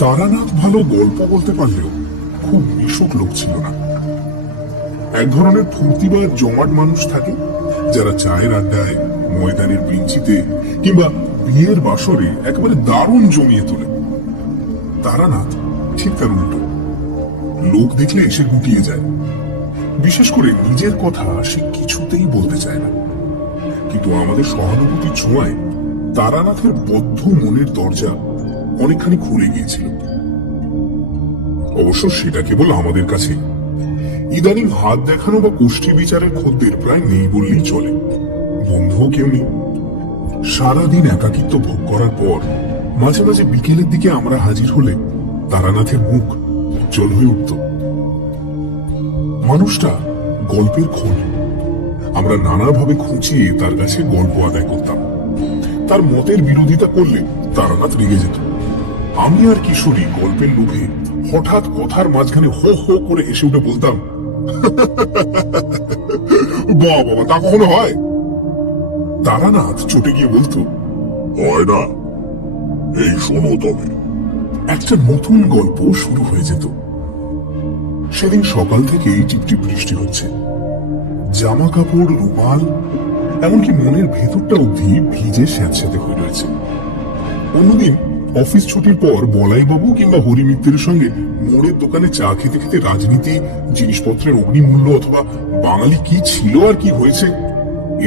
তারানাথ ভালো গল্প বলতে পারলেও খুব মিশুক লোক ছিল না। এক ধরনের ফুর্তিবাজ জমাট মানুষ থাকে যারা চায়ের আড্ডায়, ময়দানের বেঞ্চিতে কিংবা বিয়ের বাসরে একেবারে দারুণ জমিয়ে তোলে। তারানাথ ঠিক তার উল্টো। লোক দেখলে এসে গুটিয়ে যায়, বিশেষ করে নিজের কথা সে কিছুতেই বলতে চায় না। কিন্তু আমাদের সহানুভূতির ছোঁয়ায় তারানাথের বদ্ধ মনের দরজা অনেকখানি খুলে গিয়েছিল। অবশ্য সেটা কেবল আমাদের কাছে। ইদানিং হাত দেখানো বা গোষ্ঠী বিচারের খদ্দের প্রায় নেই বললেই চলে। বন্ধুও কেউ নেই। সারাদিন একাকিত্ব ভোগ করার পর মাঝে মাঝে বিকেলের দিকে আমরা হাজির হলে তারানাথের মুখ উজ্জ্বল হয়ে উঠত। মানুষটা গল্পের খনি। আমরা নানাভাবে খুঁচিয়ে তার কাছে গল্প আদায় করতাম। তার মতের বিরোধিতা করলে তারানাথ রেগে যেত। আমি আর কিশোরী গল্পের লোভে হঠাৎ কথার মাঝখানে হো হো করে হেসে উঠে বলতাম, বাবা তা কখনো হয়? তারানাথ চটে গিয়ে বলতো, হয় না, এই শোনো তবে। একটা নতুন গল্প শুরু হয়ে যেত। সেদিন সকাল থেকেই টিপটিপ বৃষ্টি হচ্ছে। জামা কাপড়, রুমাল, এমনকি মনের ভেতরটা অবধি ভিজে স্যাঁতস্যাঁতে হয়ে রয়েছে। অন্যদিন অফিস ছুটির পর বলাইবাবু কিংবা হরিমিত্রের সঙ্গে মোড়ের দোকানে চা খেতে খেতে রাজনীতি, জিনিসপত্রের অগ্নিমূল্য অথবা বাঙালি কি ছিল আর কি হয়েছে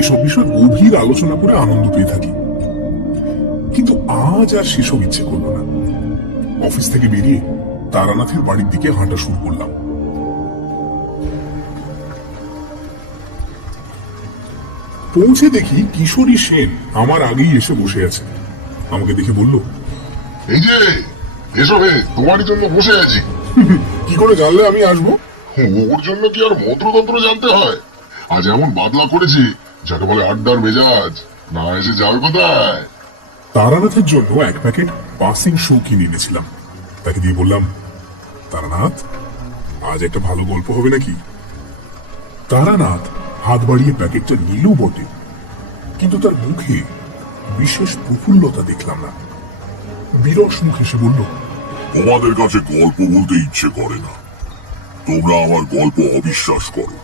এসব বিষয় গভীর আলোচনা করে আনন্দ পেয়ে থাকি। কিন্তু আজ আর সেসব ইচ্ছে করল না। অফিস থেকে বেরিয়ে তারানাথের বাড়ির দিকে হাঁটা শুরু করলাম। পৌঁছে দেখি কিশোরী সেন আমার আগেই এসে বসে আছে। আমাকে দেখে বলল, এই যে এসো হে, তোমারই জন্য বসে আছি। কি করে জানলে আমি আসবো? ওর জন্য কি আর মন্ত্রতন্ত্র জানতে হয়? আজ এমন বাদলা করেছি যাকে বলে আড্ডার মেজাজ, না এসে যাবে কোথায়? তারানাথের জন্য এক প্যাকেট পাসিং শো কিনে এনেছিলাম। তাকে দিয়ে বললাম, তারানাথ, আজ একটা ভালো গল্প হবে নাকি? তারানাথ হাত বাড়িয়ে প্যাকেটটা নিল বটে, কিন্তু তার মুখে বিশেষ প্রফুল্লতা দেখলাম না। বিরস মুখ এসে বলল, তোমাদের কাছে গল্প বলতে ইচ্ছে করে না, তোমরা আমার গল্প অবিশ্বাস করো।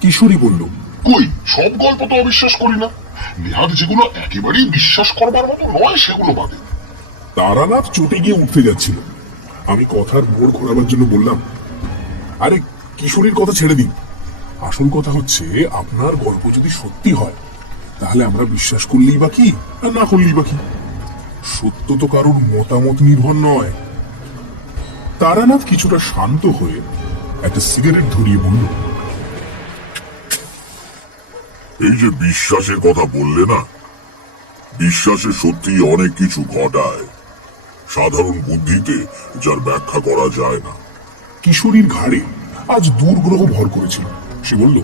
কিশোরী বলল, কই, সব গল্প তো অবিশ্বাস করি না। নেহাত যেগুলো একেবারেই বিশ্বাস করবার মতো নয় সেগুলো বাদে। তারানাথ চটে গিয়ে উঠতে যাচ্ছিল। আমি কথার মোড় ঘোরাবার জন্য বললাম, আরে কিশোরীর কথা ছেড়ে দিন। আসল কথা হচ্ছে, আপনার গল্প যদি সত্যি হয় তাহলে আমরা বিশ্বাস করলেই বা কি আর না করলেই বা কি। সত্য তো কারোর মতামত নির্ভর নয়। তারানাথ কিছুটা শান্ত হয়ে একটা সিগারেট ধরিয়ে বলল, এই যে বিশ্বাসের কথা বললে না, বিশ্বাসে সত্যি অনেক কিছু ঘটায়, সাধারণ বুদ্ধিতে যার ব্যাখ্যা করা যায় না। কিশোরীর ঘাড়ে আজ দুর্গ্রহ ভর করেছিল। সে বলল,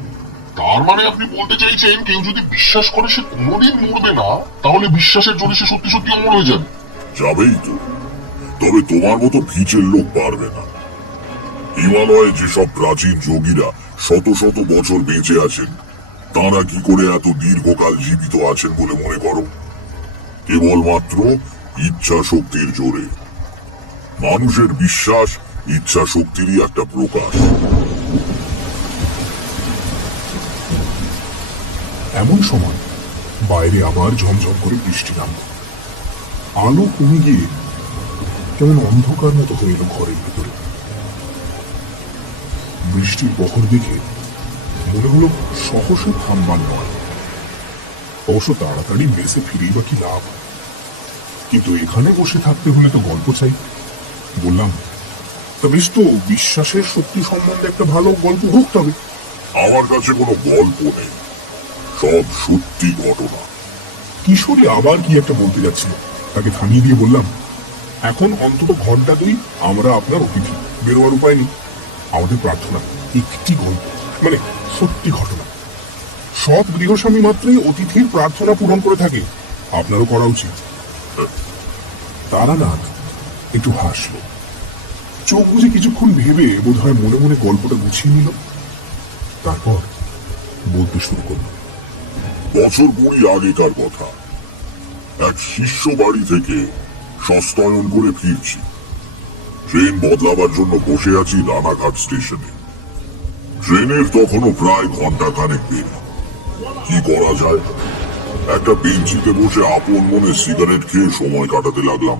তার মানে আপনি বলতে চাইছেন কেউ যদি বিশ্বাস করে সে কোনোদিন মরবে না, তাহলে বিশ্বাসের জন্য সে সত্যি সত্যি অমর হয়ে যাবে? যাবেই তো, তবে তোমার মতো ভিচের লোক পারবে না। হিমালয়ে যেসব প্রাচীন যোগীরা শত শত বছর বেঁচে আছেন, তারা কি করে এত দীর্ঘকাল জীবিত আছেন বলে মনে করো? কেবলমাত্র ইচ্ছা শক্তির জোরে। মানুষের বিশ্বাস ইচ্ছা শক্তিরই একটা প্রকাশ। এমন সময় বাইরে আবার ঝমঝম করে বৃষ্টি নামল। আলো কমে গিয়ে কেমন অন্ধকার মতো হয়ে এলো ঘরের ভিতরে। বৃষ্টির বহর দেখে মনে হলো সহসা থামবার নয়। অবশ্য তাড়াতাড়ি মেসে ফিরেই বা কি লাভ? কিন্তু এখানে বসে থাকতে হলে তো গল্প চাই। বললাম, তা বেশ, তো বিশ্বাসের শক্তি সম্বন্ধে একটা ভালো গল্প হোক তবে। আমার কাছে কোনো গল্প নেই, সব সত্যি ঘটনা। কিশোরী আবার কি একটা বলতে যাচ্ছিল, তাকে থামিয়ে দিয়ে বললাম, এখন অন্তত ঘন্টা দুই আমরা আপনার অতিথি, বেরোয়ার উপায় নেই। আমাদের প্রার্থনা একটি গল্প, মানে সত্যি ঘটনা। সৎ গৃহস্বামী মাত্রই অতিথির প্রার্থনা পূরণ করে থাকে, আপনারও করা উচিত। তারানাথ একটু হাসল। চোখ বুঝে কিছুক্ষণ ভেবে বোধহয় মনে মনে গল্পটা গুছিয়ে নিল। তারপর বলতে শুরু করল। বছর 20 আগেকার কথা। এক শিষ্য বাড়ি থেকে সস্তায়ন করে ফিরছি। ট্রেন বদলাবার জন্য বসে আছি রানাঘাট স্টেশনে। ট্রেনের তখনও প্রায় ঘন্টা খানেক দেরি। কি করা যায়? একটা বেঞ্চিতে বসে আপন মনে সিগারেট খেয়ে সময় কাটাতে লাগলাম।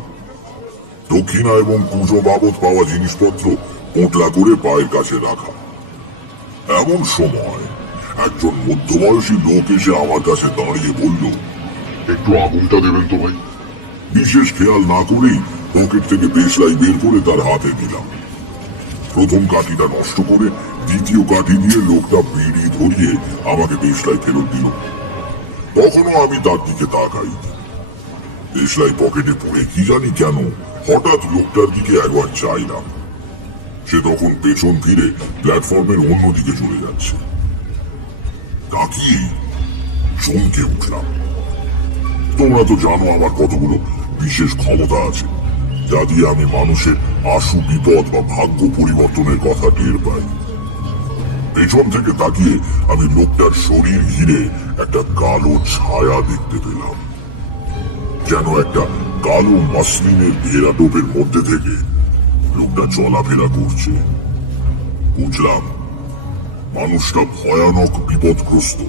দক্ষিণা এবং পুজো বাবদ পাওয়া জিনিসপত্র পোটলা করে পায়ের কাছে রাখা। এমন সময় একজন মধ্যবয়সী লোক এসে আমার কাছে দাঁড়িয়ে বলল, একটু আগুনটা দেবেন তো ভাই। বিশেষ খেয়াল না করেই পকেট থেকে দেশলাই বের করে তার হাতে দিলাম। প্রথম কাঠিটা নষ্ট করে দ্বিতীয় কাঠি দিয়ে লোকটা বিড়ি ধরিয়ে আমাকে দেশলাই ফেরত দিল। তখনও আমি তার দিকে তাকাই। দেশলাই পকেটে পড়ে কি জানি কেন হঠাৎ লোকটার দিকে একবার চাইলাম। সে তখন পেছন ফিরে প্ল্যাটফর্মের অন্যদিকে চলে যাচ্ছে। তাকিয়ে চমকে উঠলাম। তোমরা তো জানো আমার কতগুলো বিশেষ ক্ষমতা আছে, যা দিয়ে আমি মানুষের আশু বিপদ বা ভাগ্য পরিবর্তনের কথা টের পাই। পেছন থেকে তাকিয়ে আমি লোকটার শরীর ঘিরে একটা কালো ছায়া দেখতে পেলাম। যেন একটা কালো মাসলিনের ঘেরা টোপের মধ্যে থেকে লোকটা চলাফেরা করছে। বুঝলাম মানুষটা ভয়ানক বিপদগ্রস্ত।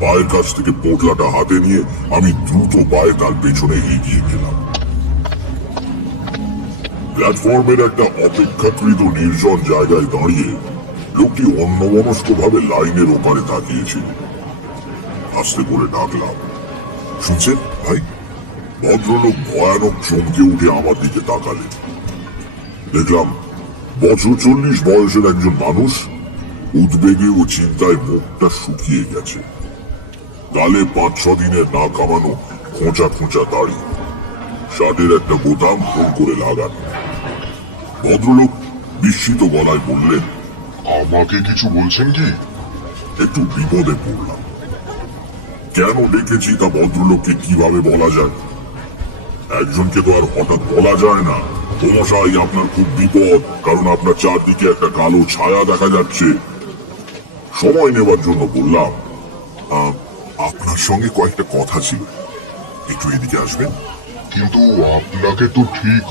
পায়ের কাছ থেকে পোটলাটা হাতে নিয়ে আমি দ্রুত পায়ে তার পেছনে এগিয়ে গেলাম। প্ল্যাটফর্মের একটা অপেক্ষাকৃত নির্জন জায়গায় দাঁড়িয়ে লোকটি অন্যমনস্ক ভাবে লাইনের ওপারে তাকিয়েছিল। আস্তে করে ডাকলাম, শুনছেন ভাই? ভদ্রলোক ভয়ানক চমকে উঠে আমার দিকে তাকালেন। দেখলাম বছর 40 বয়সের একজন মানুষ। উদ্বেগে ও চিন্তায় মুখটা শুকিয়ে গেছে। গালে 5-6 দিনের না কামানো খোঁচা খোঁচা দাড়ি, শার্টের একটা বোতাম ভুল করে লাগানো। ভদ্রলোক বিস্মিত গলায় বললেন, আমাকে কিছু বলছেন কি? একটু বিপদে পড়লাম। কেন ডেকেছি তা ভদ্রলোককে কিভাবে বলা যায়? একজনকে তো আর হঠাৎ বলা যায় না, মশাই আপনার খুব বিপদ, কারণ আপনার চারদিকে একটা কালো ছায়া দেখা যাচ্ছে। সময় নেবার জন্য বললাম, আপনার সঙ্গে কয়েকটা কথা ছিল, একটু এদিকে আসবেন? কিন্তু আপনাকে তো ঠিক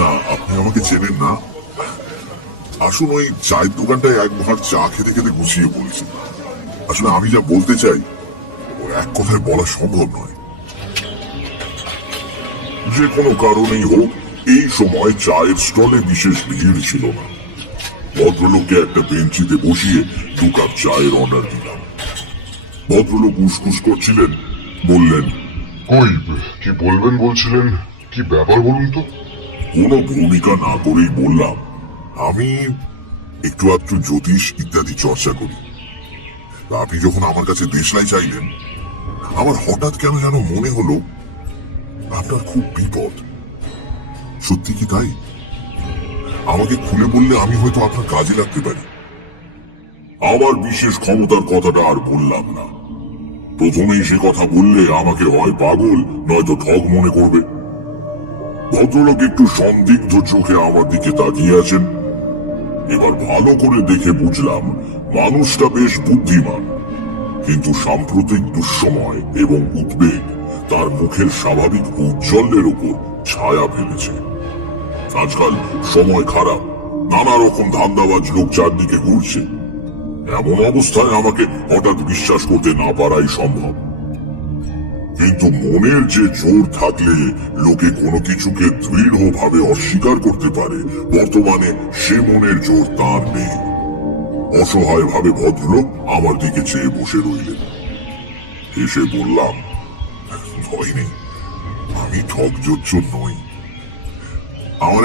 না, আপনি আমাকে চেনেন না। আসুন, ওই চায়ের দোকানটায় এক ভাঁড় চা খেতে খেতে গুছিয়ে বলছি। আসলে আমি যা বলতে চাই ও এক কথায় বলা সম্ভব নয়। যে কোনো কারণেই হোক এই সময় চায়ের স্টলে বিশেষ ভিড় ছিল না। ভদ্রলোককে একটা বেঞ্চিতে বসিয়ে 2 কাপ চায়ের অর্ডার দিলাম। ভদ্রলোক উসকুস করছিলেন, বললেন, কই কি বলবেন বলছিলেন? কি ব্যাপার বলুন তো? কোনো ভূমিকা না করেই বললাম, আমি একটু আধটু জ্যোতিষ ইত্যাদি চর্চা করি। তা আপনি যখন আমার কাছে দেশলাই চাইলেন, আমার হঠাৎ কেন যেন মনে হলো আপনার খুব বিপদ। সত্যি কি তাই? আমাকে খুলে বললে আমি হয়তো আপনার কাজে লাগতে পারি। আমার বিশেষ ক্ষমতার কথাটা আর বললাম না। প্রথমেই সে কথা বললে আমাকে হয় পাগল নয়তো ঠগ মনে করবে। ভদ্রলোক একটু সন্দিগ্ধ চোখে আমার দিকে তাকিয়ে আছেন। এবার ভালো করে দেখে বুঝলাম মানুষটা বেশ বুদ্ধিমান, কিন্তু সাম্প্রতিক দুঃসময় এবং উদ্বেগ তার মুখের স্বাভাবিক ঔজ্জ্বল্যের উপর ছায়া ফেলেছে। আজকাল সময় খারাপ, নানা রকম ধান্দাবাজ লোক চারদিকে ঘুরছে। এমন অবস্থায় আমাকে হঠাৎ বিশ্বাস করতে না পারাই সম্ভব। কিন্তু মনের যে জোর থাকলে লোকে কোনো কিছুকে দৃঢ়ভাবে অস্বীকার করতে পারে, বর্তমানে সে মনের জোর তার নেই। অসহায় ভাবে ভদ্রলোক আমার দিকে চেয়ে বসে রইলেন। এসে বললাম, ভয় নেই, আমি ঠকজোচ্চর নই। আমার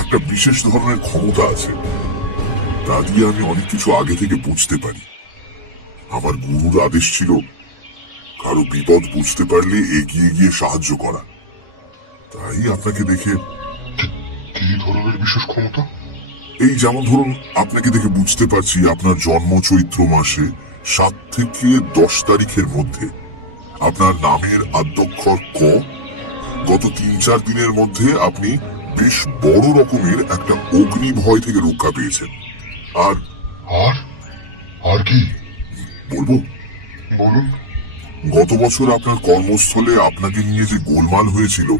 একটা বিশেষ ধরনের ক্ষমতা আছে, তা দিয়ে আমি অনেক কিছু আগে থেকে বুঝতে পারি। আমার গুরুর আদেশ ছিল কারো বিপদ বুঝতে পারলে এগিয়ে গিয়ে সাহায্য করা। তাই আপনাকে দেখে। কি ধরনের বিশেষ ক্ষমতা? এই যেমন ধরুন, আপনাকে দেখে বুঝতে পারছি আপনার জন্ম চৈত্র মাসে 7 থেকে 10 তারিখের মধ্যে আপনার নামের আদ্যক্ষর ক। গত 3-4 দিনের মধ্যে আপনি বেশ বড় রকমের একটা অগ্নি ভয় থেকে রক্ষা পেয়েছেন। আর আর আর কি বলবো? বলুন। গত বছর আপনার কর্মস্থলে আপনাকে নিয়ে যে গোলমাল হয়েছিল,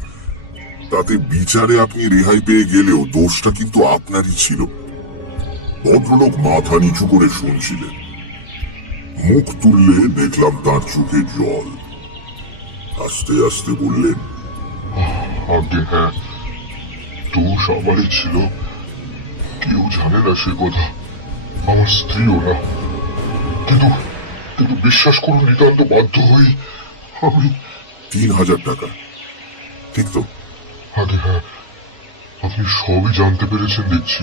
তাতে বিচারে আপনি রেহাই পেয়ে গেলেও দোষটা কিন্তু আপনারই ছিল। ভদ্রলোক মাথা নিচু করে শুনছিলেন। মুখ তুললে দেখলাম তার চোখে জল। আস্তে আস্তে বললেন, আগে হ্যাঁ, দোষ আমারই ছিল। কেউ জানে না সে কথা, আমার স্ত্রীও না। কিন্তু কিন্তু বিশ্বাস করুন, নিতান্ত বাধ্য হই আমি। 3000 টাকা, ঠিক তো? আগে হ্যাঁ, আপনি সবই জানতে পেরেছেন দেখছি।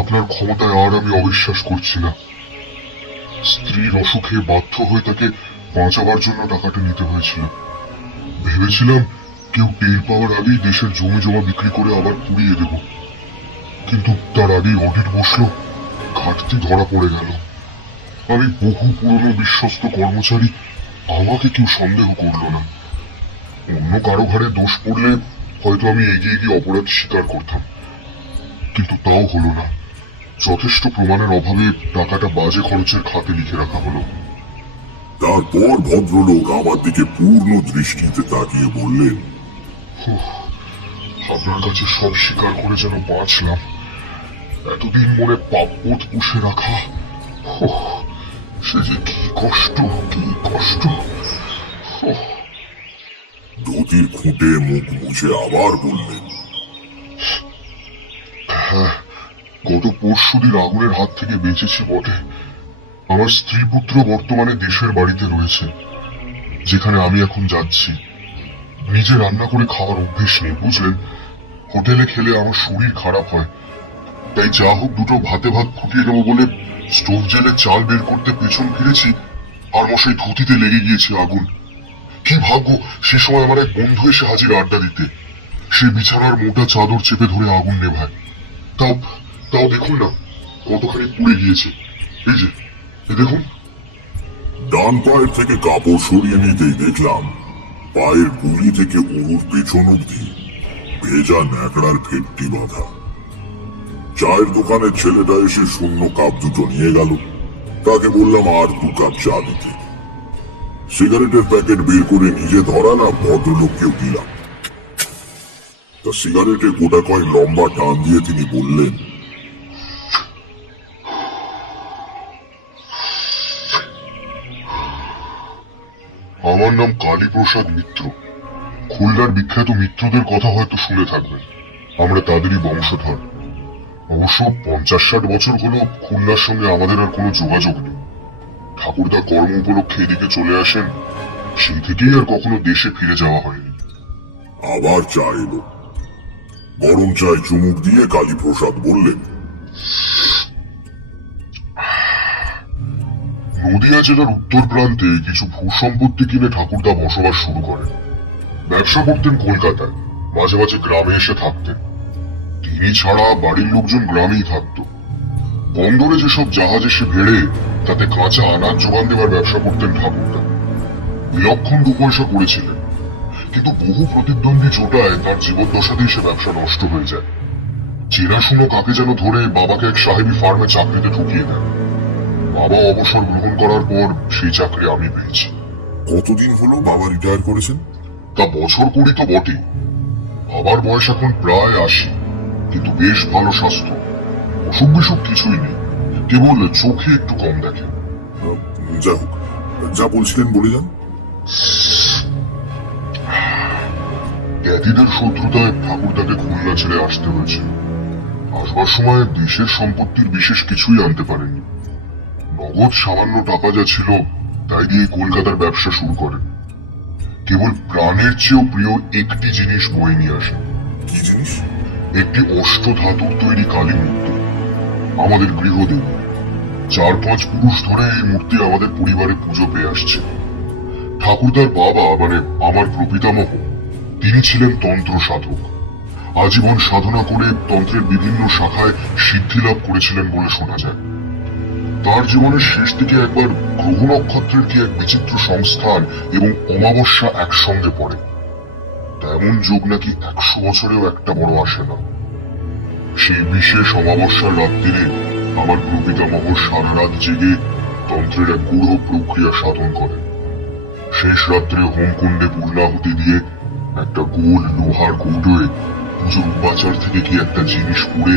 আপনার ক্ষমতায় আর আমি অবিশ্বাস করছি না। স্ত্রীর অসুখে বাধ্য হয়ে তাকে বাঁচাবার জন্য টাকাটা নিতে হয়েছিল। ভেবেছিলাম কেউ টের পাওয়ার আগেই দেশের জমি জমা বিক্রি করে আবার পুড়িয়ে দেব, কিন্তু তার আগেই অডিট বসলো, ঘাটতি ধরা পড়ে গেল। আমি বহু পুরনো বিশ্বস্ত কর্মচারী, আমাকে কেউ সন্দেহ করলো না। অন্য কারো ঘাড়ে দোষ পড়লে হয়তো আমি এগিয়ে গিয়ে অপরাধ স্বীকার করতাম, কিন্তু তাও হলো না। যথেষ্ট প্রমাণের অভাবে টাকাটা বাজে খরচের খাতে লিখে রাখা হলো। তারপর ভদ্রলোক আমার দিকে পূর্ণ দৃষ্টিতে তাকিয়ে বললেন, আপনার কাছে সব স্বীকার করে যেন বাঁচলাম। এতদিন মনে পাপবোধ পুষে রাখা, সে যে কি কষ্ট, কি কষ্ট। ধুতির খুঁটে মুখ মুছে আবার বললেন, হ্যাঁ, গত পরশুদিন আগুনের হাত থেকে বেঁচেছি বটে। আমার স্ত্রী পুত্র বর্তমানে দেশের বাড়িতে রয়েছে, যেখানে আমি এখন যাচ্ছি। নিজে রান্না করে খাওয়ার অভ্যেস নেই, বুঝলেন। হোটেলে খেলে আমার শরীর খারাপ হয়, তাই যা হোক দুটো ভাতে ভাত ফুটিয়ে নেবো বলে স্টোভ জেলে চাল বের করতে পেছন ফিরেছি, আর মশাই ধুতিতে লেগে গিয়েছে আগুন। কি ভাগ্য, সে সময় আমার এক বন্ধু এসে হাজির আড্ডা দিতে। সে বিছানার মোটা চাদর চেপে ধরে আগুন নেভায়। তাও তাও দেখুন না কতখানি পুড়ে গিয়েছে। এই যে দেখুন। ডান পায়ের থেকে কাপড় সরিয়ে নিতেই দেখলাম পায়ের গুলি থেকে উড়ুর পেছন অব্দি ভেজা ন্যাকড়ার ফেটটি বাঁধা। চায়ের দোকানের ছেলেটা এসে শূন্য কাপ দুটো নিয়ে গেল। তাকে বললাম আর 2 কাপ চা দিতে। সিগারেটের প্যাকেট বের করে নিজে ধরালাম, ভদ্রলোককেও দিলাম। তা সিগারেটে গোটা কয়েক লম্বা টান দিয়ে তিনি বললেন, আমার নাম কালীপ্রসাদ মিত্র। খুলনার বিখ্যাত মিত্রদের কথা হয়তো শুনে থাকবেন, আমরা তাদেরই বংশধর। অবশ্য 50-60 বছর হলো খুলনার সঙ্গে আমাদের আর কোনো যোগাযোগ নেই। ঠাকুরদা কর্ম উপলক্ষে এদিকে চলে আসেন, সেই থেকেই আর কখনো দেশে ফিরে যাওয়া হয়নি। আবার চা এলো। গরম চায় চুমুক দিয়ে কালীপ্রসাদ বললেন, নদিয়া জেলার উত্তর প্রান্তে কিছু ভূসম্পত্তি কিনে ঠাকুরদা বসবাস শুরু করেন। ব্যবসা করতেন কলকাতায়, মাঝে মাঝে গ্রামে এসে থাকতেন। তিনি ছাড়া বাড়ির লোকজন গ্রামেই থাকত। বন্দরে যেসব জাহাজ এসে ভেড়ে তাতে কাঁচা আনাজ যোগান দেওয়ার ব্যবসা করতেন ঠাকুরদা। বিলক্ষণ 2 পয়সা করেছিলেন, কিন্তু বহু প্রতিদ্বন্দ্বী জোটায় তার জীবদ্দশাতেই সে ব্যবসা নষ্ট হয়ে যায়। চেনাশুনো কাকে যেন ধরে বাবাকে এক সাহেবী ফার্মে চাকরিতে ঢুকিয়ে দেন। বাবা অবসর গ্রহণ করার পর সেই চাকরি আমি পেয়েছি। কতদিন হলো বাবা রিটায়ার করেছেন? তা বছর 20 তো বটে। বাবার বয়স এখন প্রায় 80, কিন্তু বেশ ভালো স্বাস্থ্য। অসুখ বিসুখ কিছুই নেই, কেবল চোখে একটু কম দেখেন। যা হোক, যা বলছিলেন বলে যান। জ্ঞাতিদের শত্রুতায় ঠাকুরদাকে খুলনা ছেড়ে আসতে হয়েছে। আসবার সময় দেশের সম্পত্তির বিশেষ কিছুই আনতে পারেনি। নগদ সামান্য টাকা যা ছিল তাই দিয়ে কলকাতার ব্যবসা শুরু করেন। কেবল প্রাণের চেয়েও প্রিয় একটি জিনিস বয়ে নিয়ে আসেন। কি জিনিস? একটি অষ্টধাতুর তৈরি কালী মূর্তি, আমাদের গৃহদেবী। 4-5 পুরুষ ধরে এই মূর্তি আমাদের পরিবারে পুজো পেয়ে আসছে। ঠাকুরদার বাবা মানে আমার প্রপিতামহ, তিনি ছিলেন তন্ত্র সাধক। আজীবন সাধনা করে তন্ত্রের বিভিন্ন শাখায় সিদ্ধি লাভ করেছিলেন বলে শোনা যায়। তার জীবনের শেষ দিকে একবার গ্রহ নক্ষত্রের কি এক বিচিত্র সংস্থান এবং অমাবস্যা একসঙ্গে পড়ে। তেমন যোগ নাকি 100 বছরেও একটা বড় আসে না। সেই বিশেষ অমাবস্যার রাত্রিরে আমার প্রপিতামহ সারা রাত জেগে তন্ত্রের এক গূঢ় প্রক্রিয়া সাধন করেন। শেষ রাত্রে হোমকুণ্ডে পূর্ণাহুতি দিয়ে একটা গোল লোহার কৌটোয় পুজোর উপাচার থেকে কি একটা জিনিস পুড়ে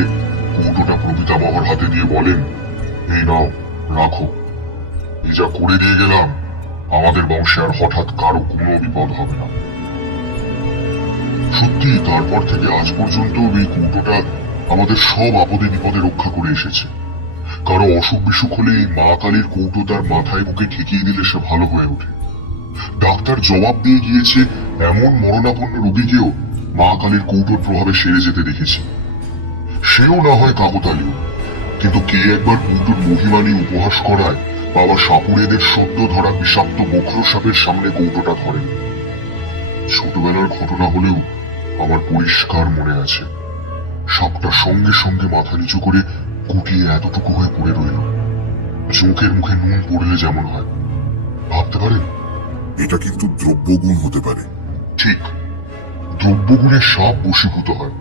কৌটোটা প্রপিতামহর হাতে দিয়ে বলেন, এই নাও রাখো, এই যা করে দিয়ে গেলাম আমাদের বংশে আর হঠাৎ কারো কোনো বিপদ হবে না। সত্যি তারপর থেকে আজ পর্যন্ত এই কৌটোটা আমাদের সব আপদে বিপদে রক্ষা করে এসেছে। কারো অসুখ বিসুখ হলে এই মা কালীর কৌটো তার মাথায় বুকে ঠেকিয়ে দিলে সে ভালো হয়ে ওঠে। ডাক্তার জবাব দিয়ে গিয়েছে এমন মরণাপন্ন রোগীকেও মা কালীর কৌটোর প্রভাবে সেরে যেতে দেখেছি। সেও না হয় কাকতালীয়, কিন্তু কে একবার কৌটোর মহিমা নিয়ে উপহাস করায় বাবা সাপুড়েদের সদ্য ধরা বিষাক্ত বক্র সাপের সামনে কৌটোটা ধরেন। ছোটবেলার ঘটনা হলেও আমার পরিষ্কার মনে আছে, সাপটা সঙ্গে সঙ্গে মাথা নিচু করে গুটিয়ে এতটুকু হয়ে পড়ে রইল, চোখের মুখে নুন পড়লে যেমন হয়। ভাবতে পারেন? এটা কিন্তু দ্রব্যগুণ হতে পারে। ঠিক, দ্রব্যগুণে সাপ বশীভূত হয়,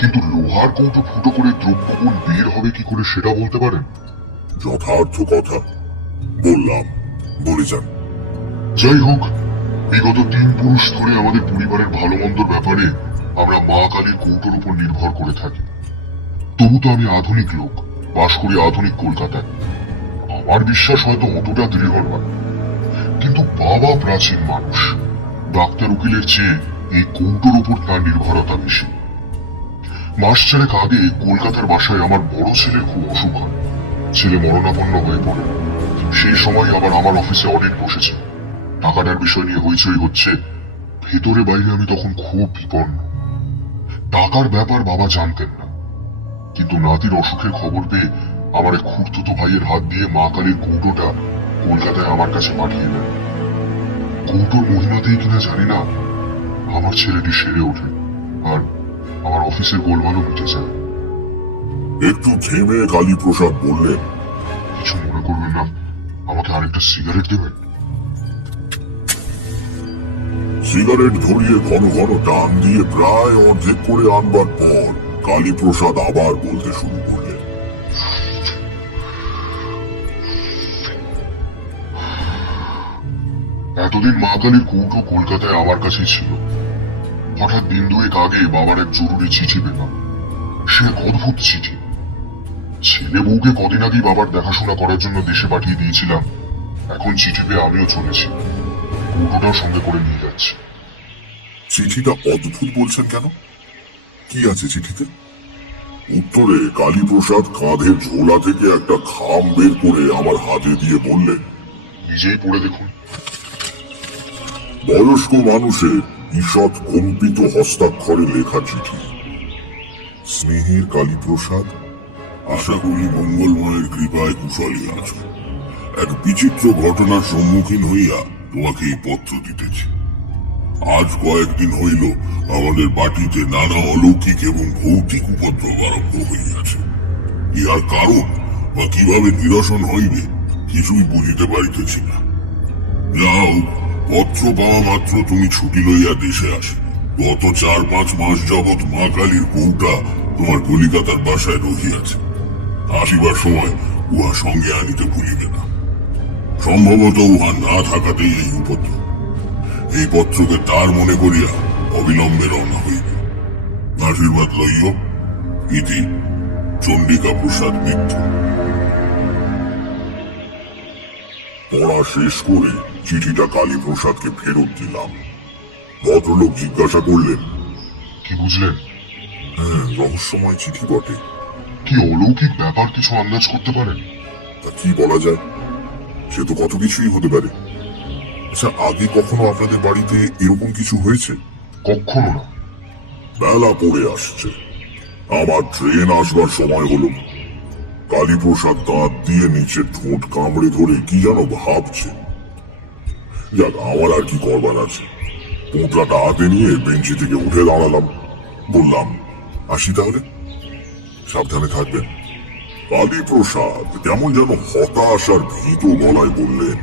কিন্তু লোহার কৌটো ফুটো করে দ্রব্যগুণ বের হবে কি করে সেটা বলতে পারেন? যথার্থ কথা বললাম, বলে যান। যাই হোক, বিগত 3 পুরুষ ধরে আমাদের পরিবারের ভালো মন্দর ব্যাপারে আমরা মা কালীর কৌটোর উপর নির্ভর করে থাকি। তবু তো আমি আধুনিক লোক, বাস করি আধুনিক কলকাতায়। আমার বিশ্বাস হয়তো অতটা দৃঢ় নয়, কিন্তু বাবা প্রাচীন মানুষ, ডাক্তার উকিলের চেয়ে এই কৌটোর উপর তার নির্ভরতা বেশি। মাস 6 আগে কলকাতার বাসায় আমার বড় ছেলের খুব অসুখ হয়, ছেলে মরণাপন্ন হয়ে পড়ে। সেই সময় আবার আমার অফিসে অডিট বসেছে, টাকাটার বিষয় নিয়ে হইচই হচ্ছে। ভেতরে বাইরে আমি তখন খুব বিপন্ন। টাকার ব্যাপার বাবা জানতেন না, কিন্তু নাতির অসুখের খবর পেয়ে আমার এক খুড়তুতো ভাইয়ের হাত দিয়ে মা কালীর কৌটোটা কলকাতায় আমার কাছে পাঠিয়ে দেন। কৌটোর মহিমাতেই কিনা জানি না আমার ছেলেটি সেরে ওঠে, আর আমার অফিসের গোলমালও মিটে যায়। একটু থেমে কালীপ্রসাদ বললেন, কিছু মনে করবেন না, আমাকে আরেকটা সিগারেট দেবেন? সিগারেট ধরিয়ে ঘন ঘন টান দিয়ে প্রায় অর্ধেক করে আনবার পর কালীপ্রসাদ আবার বলতে শুরু করলেন, এতদিন মা কালীর কৌটো কলকাতায় আমার কাছেই ছিল। হঠাৎ দিন 2 আগে বাবার এক জরুরি চিঠি পেলাম। সে এক অদ্ভুত চিঠি। ছেলে বউকে কদিন আগেই বাবার দেখাশোনা করার জন্য দেশে পাঠিয়ে দিয়েছিলাম, এখন চিঠি পেয়ে আমিও চলেছি, কৌটোটাও সঙ্গে করে নিয়ে যাচ্ছি। চিঠিটা অদ্ভুত বলছেন কেন? কি আছে চিঠিতে? উত্তরে কালীপ্রসাদ কাঁধের ঝোলা থেকে একটা খাম বের করে আমার হাতে দিয়ে বললেন, নিজেই পড়ে দেখুন। বয়স্ক মানুষের ঈষৎ কম্পিত হস্তাক্ষরে লেখা চিঠি। স্নেহের কালীপ্রসাদ, আশা করি মঙ্গলময়ের কৃপায় কুশলী আছো। এক বিচিত্র ঘটনার সম্মুখীন হইয়া তোমাকে এই পত্র দিতেছি। আজ কয়েকদিন হইল আমাদের বাটিতে নানা অলৌকিক এবং ভৌতিক উপদ্রব আরম্ভ হইয়াছে। ইহার কারণ বা কিভাবে নিরসন হইবে কিছুই বুঝিতে পারিতেছি না। যাও, পত্র পাওয়া মাত্র তুমি ছুটি লইয়া দেশে আসি। গত 4-5 মাস যাবৎ মা কালীর কৌটা তোমার কলিকাতার বাসায় রহিয়াছে। আসিবার সময় উহা সঙ্গে আনিতে ভুলিবে না। সম্ভবত উহা না থাকাতেই এই উপদ্রব। এই পত্রকে তার মনে করিয়া অবিলম্বে রওনা হইবে। আশীর্বাদ লইও। ইতি চন্ডিকা প্রসাদ মিত্র। পড়া শেষ করে চিঠিটা কালীপ্রসাদকে ফেরত দিলাম। ভদ্রলোক জিজ্ঞাসা করলেন, কি বুঝলেন? রহস্যময় চিঠি বটে। কি অলৌকিক ব্যাপার কিছু আন্দাজ করতে পারেন? তা কি বলা যায়, সে তো কত কিছুই হতে পারে। আচ্ছা, আগে কখনো আপনাদের বাড়িতে এরকম কিছু হয়েছে? কখনো না। বেলা পড়ে আসছে, আমার ট্রেন আসবার সময় হলো। কালীপ্রসাদ দাঁত দিয়ে নিচে ঠোঁট কামড়ে ধরে কি যেন ভাবছে। যাক, আমার আর কি করবার আছে। পোঁটলাটা হাতে নিয়ে বেঞ্চি থেকে উঠে দাঁড়ালাম। বললাম, আসি তাহলে, সাবধানে থাকবেন। কালীপ্রসাদ কেমন যেন হতাশ আর ভীত গলায় বললেন,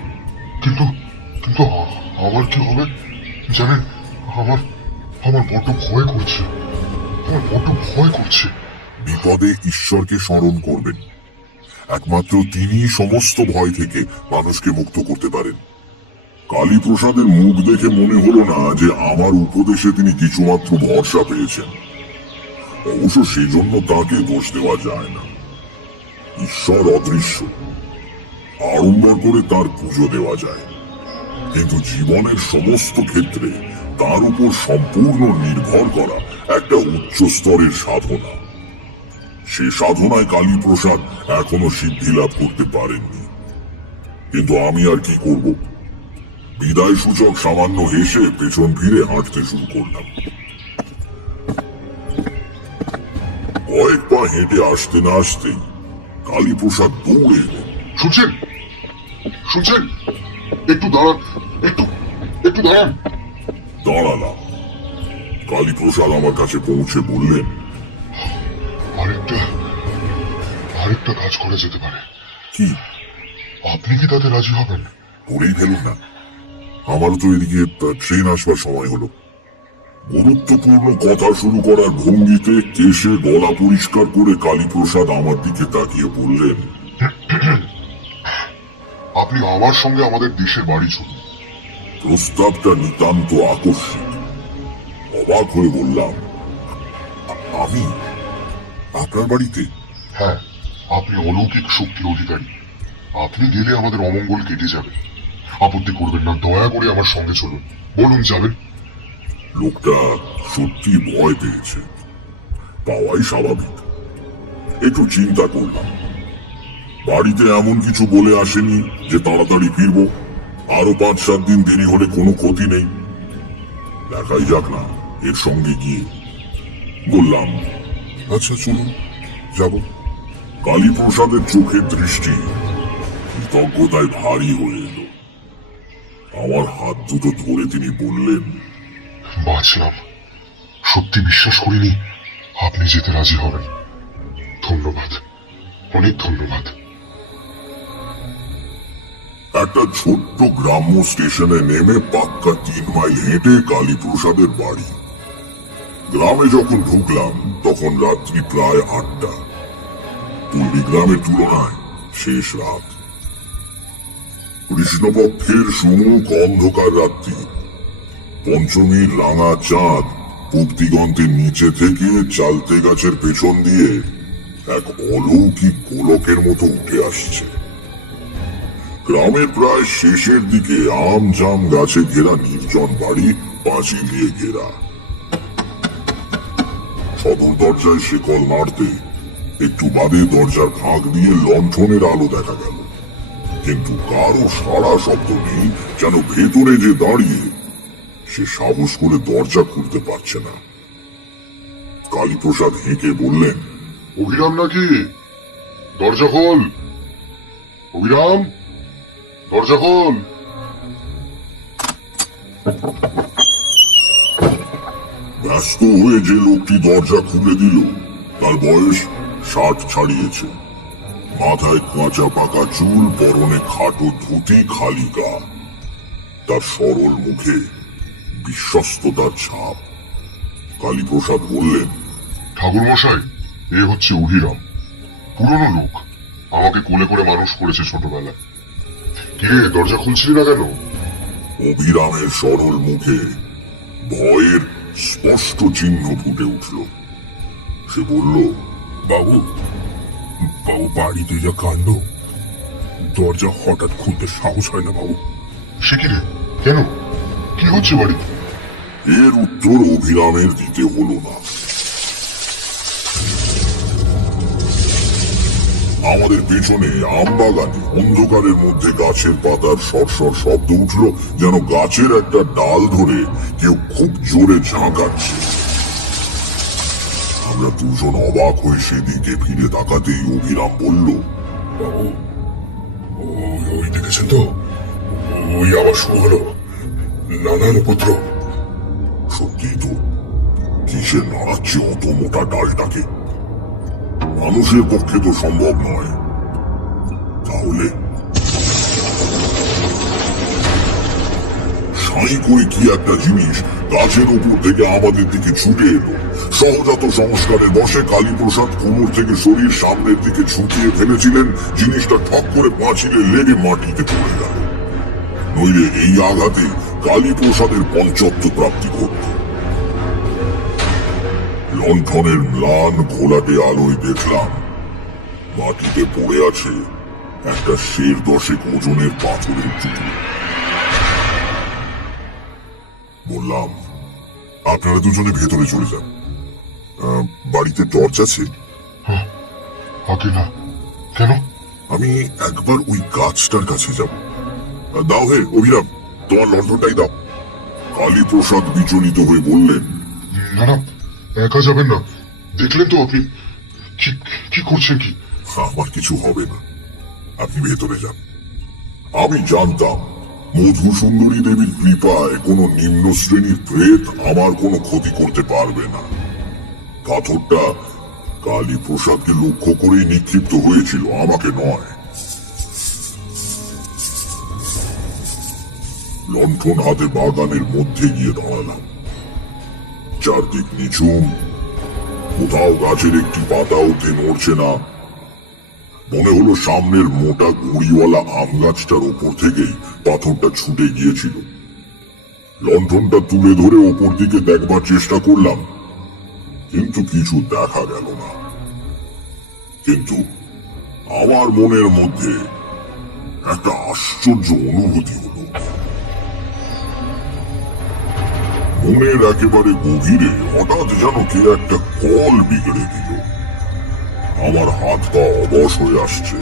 কিন্তু কিন্তু আমার কি হবে জানেন? আমার আমার বড্ড ভয় করছে, আমার বড্ড ভয় করছে। বিপদে ঈশ্বরকে স্মরণ করবেন। একমাত্র তিনি সমস্ত ভয় থেকে মানুষকে মুক্ত করতে পারেন। কালীপ্রসাদের মুখ দেখে মনে হলো না যে আমার উপদেশে তিনি কিছুমাত্র ভরসা পেয়েছেন। অবশ্য সেজন্য তাকে দোষ দেওয়া যায় না। ঈশ্বর অদৃশ্য, আড়ম্বর করে তার পুজো দেওয়া যায়, কিন্তু জীবনের সমস্ত ক্ষেত্রে তার উপর সম্পূর্ণ নির্ভর করা একটা উচ্চ স্তরের সাধনা। সে সাধনায় কালীপ্রসাদ এখনো সিদ্ধি লাভ করতে পারেননি। কিন্তু আমি আর কি করব? বিদায় সূচক সামান্য হেসে পেছন ফিরে হাঁটতে শুরু করলাম। কয়েক পা হেঁটে আসতে না আসতেই কালীপ্রসাদ দৌড়ে এলেন। শুনছেন? শুনছেন? একটু দাঁড়ান, একটু দাঁড়ান। দাঁড়ালাম। কালীপ্রসাদ আমার কাছে পৌঁছে বললেন, আরেকটা কাজ করা যেতে পারে। কি? আপনি কি তাতে রাজি হবেন? করেই ফেলুন না, আমারও তো এদিকে ট্রেন আসবার সময় হলো। গুরুত্বপূর্ণ কথা শুরু করার ভঙ্গিতে কেশে গলা পরিষ্কার করে কালীপ্রসাদ আমার দিকে তাকিয়ে বললেন, আপনি আমার সঙ্গে আমাদের দেশের বাড়ি চলুন। প্রস্তাবটা নিতান্ত আকস্মিক। অবাক হয়ে বললাম, আমি আপনার বাড়িতে? হ্যাঁ, আপনি অলৌকিক শক্তির অধিকারী। আপনি গেলে আমাদের অমঙ্গল কেটে যাবে। আপত্তি করবেন না, দয়া করে আমার সঙ্গে চলুন। বলুন, যাবেন? লোকটা সত্যি ভয় পেয়েছে, পাওয়াই স্বাভাবিক। একটু চিন্তা করলাম। বাড়িতে এমন কিছু বলে আসেনি যে তাড়াতাড়ি ফিরবো। আরো 5-7 দিন দেরি হলে কোনো ক্ষতি নেই। দেখাই যাক না এর সঙ্গে গিয়ে। বললাম, আচ্ছা চলুন, যাব। কালীপ্রসাদের চোখের দৃষ্টি কৃতজ্ঞতায় ভারী হয়ে এলো। আমার হাত দুটো ধরে তিনি বললেন, বাঁচলাম। সত্যি বিশ্বাস করিনি আপনি যেতে রাজি হবেন। ধন্যবাদ, অনেক ধন্যবাদ। একটা ছোট্ট গ্রাম্য স্টেশনে নেমে পাক্কা 3 মাইল হেঁটে কালীপ্রসাদের বাড়ি। গ্রামে যখন ঢুকলাম তখন রাত্রি প্রায় 8টা। গ্রামের তুলনায় শেষ রাত। কৃষ্ণপক্ষের সুমুখ অন্ধকার রাত্রি। পঞ্চমীর রাঙা চাঁদ পূব দিগন্তের নিচে থেকে চালতে গাছের পেছন দিয়ে এক অলৌকিক গোলকের মতো উঠে আসছে। গ্রামের প্রায় শেষের দিকে আম জাম গাছে ঘেরা নির্জন বাড়ি, পাঁচিল দিয়ে ঘেরা। সদর দরজায় শেকল নাড়তে একটু বাদে দরজার ফাঁক দিয়ে লণ্ঠনের আলো দেখা গেল, কিন্তু কারো সাড়া শব্দ নেই। যেন ভেতরে যে দাঁড়িয়ে সে সাহস করে দরজা খুলতে পারছে না। কালীপ্রসাদ হেঁকে বললেন, অভিরাম নাকি? দরজা খোল। অভিরাম, দরজা খোল। ব্যস্ত হয়ে যে লোকটি দরজা খুলে দিল তার বয়স 60 ছাড়িয়েছে। মাথায় কাঁচা পাকা চুল, পরনে খাটো ধুতি, খালি গা। তার সরল মুখে বিশ্বস্ততার ছাপ। কালীপ্রসাদ বললেন, ঠাকুর মশাই, এ হচ্ছে অভিরাম। পুরনো লোক, আমাকে কোলে করে মানুষ করেছে ছোটবেলায়। কিরে, দরজা খুলছিলি না কেন? অভিরামের সরল মুখে ভয়ের স্পষ্ট চিহ্ন ফুটে উঠল। সে বলল, বাবু, বাড়িতে যা কাণ্ড, দরজা হঠাৎ খুলতে সাহস হয় না বাবু। সে কি রে, কেন? কি হচ্ছে বাড়িতে? এর উত্তর অভিরামের দিতে হলো না। আমাদের পেছনে আমবাগানে অন্ধকারের মধ্যে গাছের পাতার সরসর শব্দ উঠল, যেন গাছের একটা ডাল ধরে কেউ খুব জোরে ঝাঁকাচ্ছে। আমরা দুজন অবাক হয়ে সেদিকে ফিরে তাকাতেই অভিরাম বলল, ওই দেখেছেন তো, ওই আবার শুরু হলো নানান উপদ্রব। সত্যি তো, কিসের নাড়াচ্ছে অত মোটা ডালটাকে? মানুষের পক্ষে তো সম্ভব নয়। তাহলে সাই করে কি একটা জিনিস গাছের উপর থেকে আমাদের দিকে ছুটে এলো। সহজাত সংস্কারের বশে কালীপ্রসাদ কোমর থেকে শরীর সামনের দিকে ছুটিয়ে ফেলেছিলেন। জিনিসটা ঠক করে পাঁচিলে লেগে মাটিতে পড়ে গেল। নইলে এই আঘাতে কালীপ্রসাদের পঞ্চত্ব প্রাপ্তি ঘটত। লণ্ঠনের ম্লান ঘোলাটে আলোয় দেখলাম মাটিতে পড়ে আছে একটা 10 ওজনের পাথরের টুকরো। বললাম, আপনারা দুজনে ভেতরে চলে যান। বাড়িতে টর্চ আছে? আগে না। কেন? আমি একবার ওই গাছটার কাছে যাব। দাও হে অভিরাম, তোমার লণ্ঠনটাই দাও। কালীপ্রসাদ বিচলিত হয়ে বললেন, না না, একা যাবেন না। দেখলেন তো আপনি কি করছেন কি? আমার কিছু হবে না, আপনি ভেতরে যান। আমি জানতাম মধুসুন্দরী দেবীর কৃপায় কোনো নিম্ন শ্রেণীর প্রেত আমার কোনো ক্ষতি করতে পারবে না। পাথরটা কালীপ্রসাদকে লক্ষ্য করেই নিক্ষিপ্ত হয়েছিল, আমাকে নয়। লণ্ঠন হাতে বাগানের মধ্যে গিয়ে দাঁড়ালাম। চারদিক নিঝুম, কোথাও গাছের একটি পাতা উঠে নড়ছে না। মনে হলো সামনের মোটা গুঁড়িওয়ালা আম গাছটার ওপর থেকেই পাথরটা ছুটে গিয়েছিল। লণ্ঠনটা তুলে ধরে ওপর দিকে দেখবার চেষ্টা করলাম, কিন্তু কিছু দেখা গেল না। কিন্তু আমার মনের মধ্যে একটা আশ্চর্য অনুভূতি হলো। মনের একেবারে গভীরে হঠাৎ যেন কে একটা কল বিগড়ে দিল। আমার হাত পা অবশ হয়ে আসছে,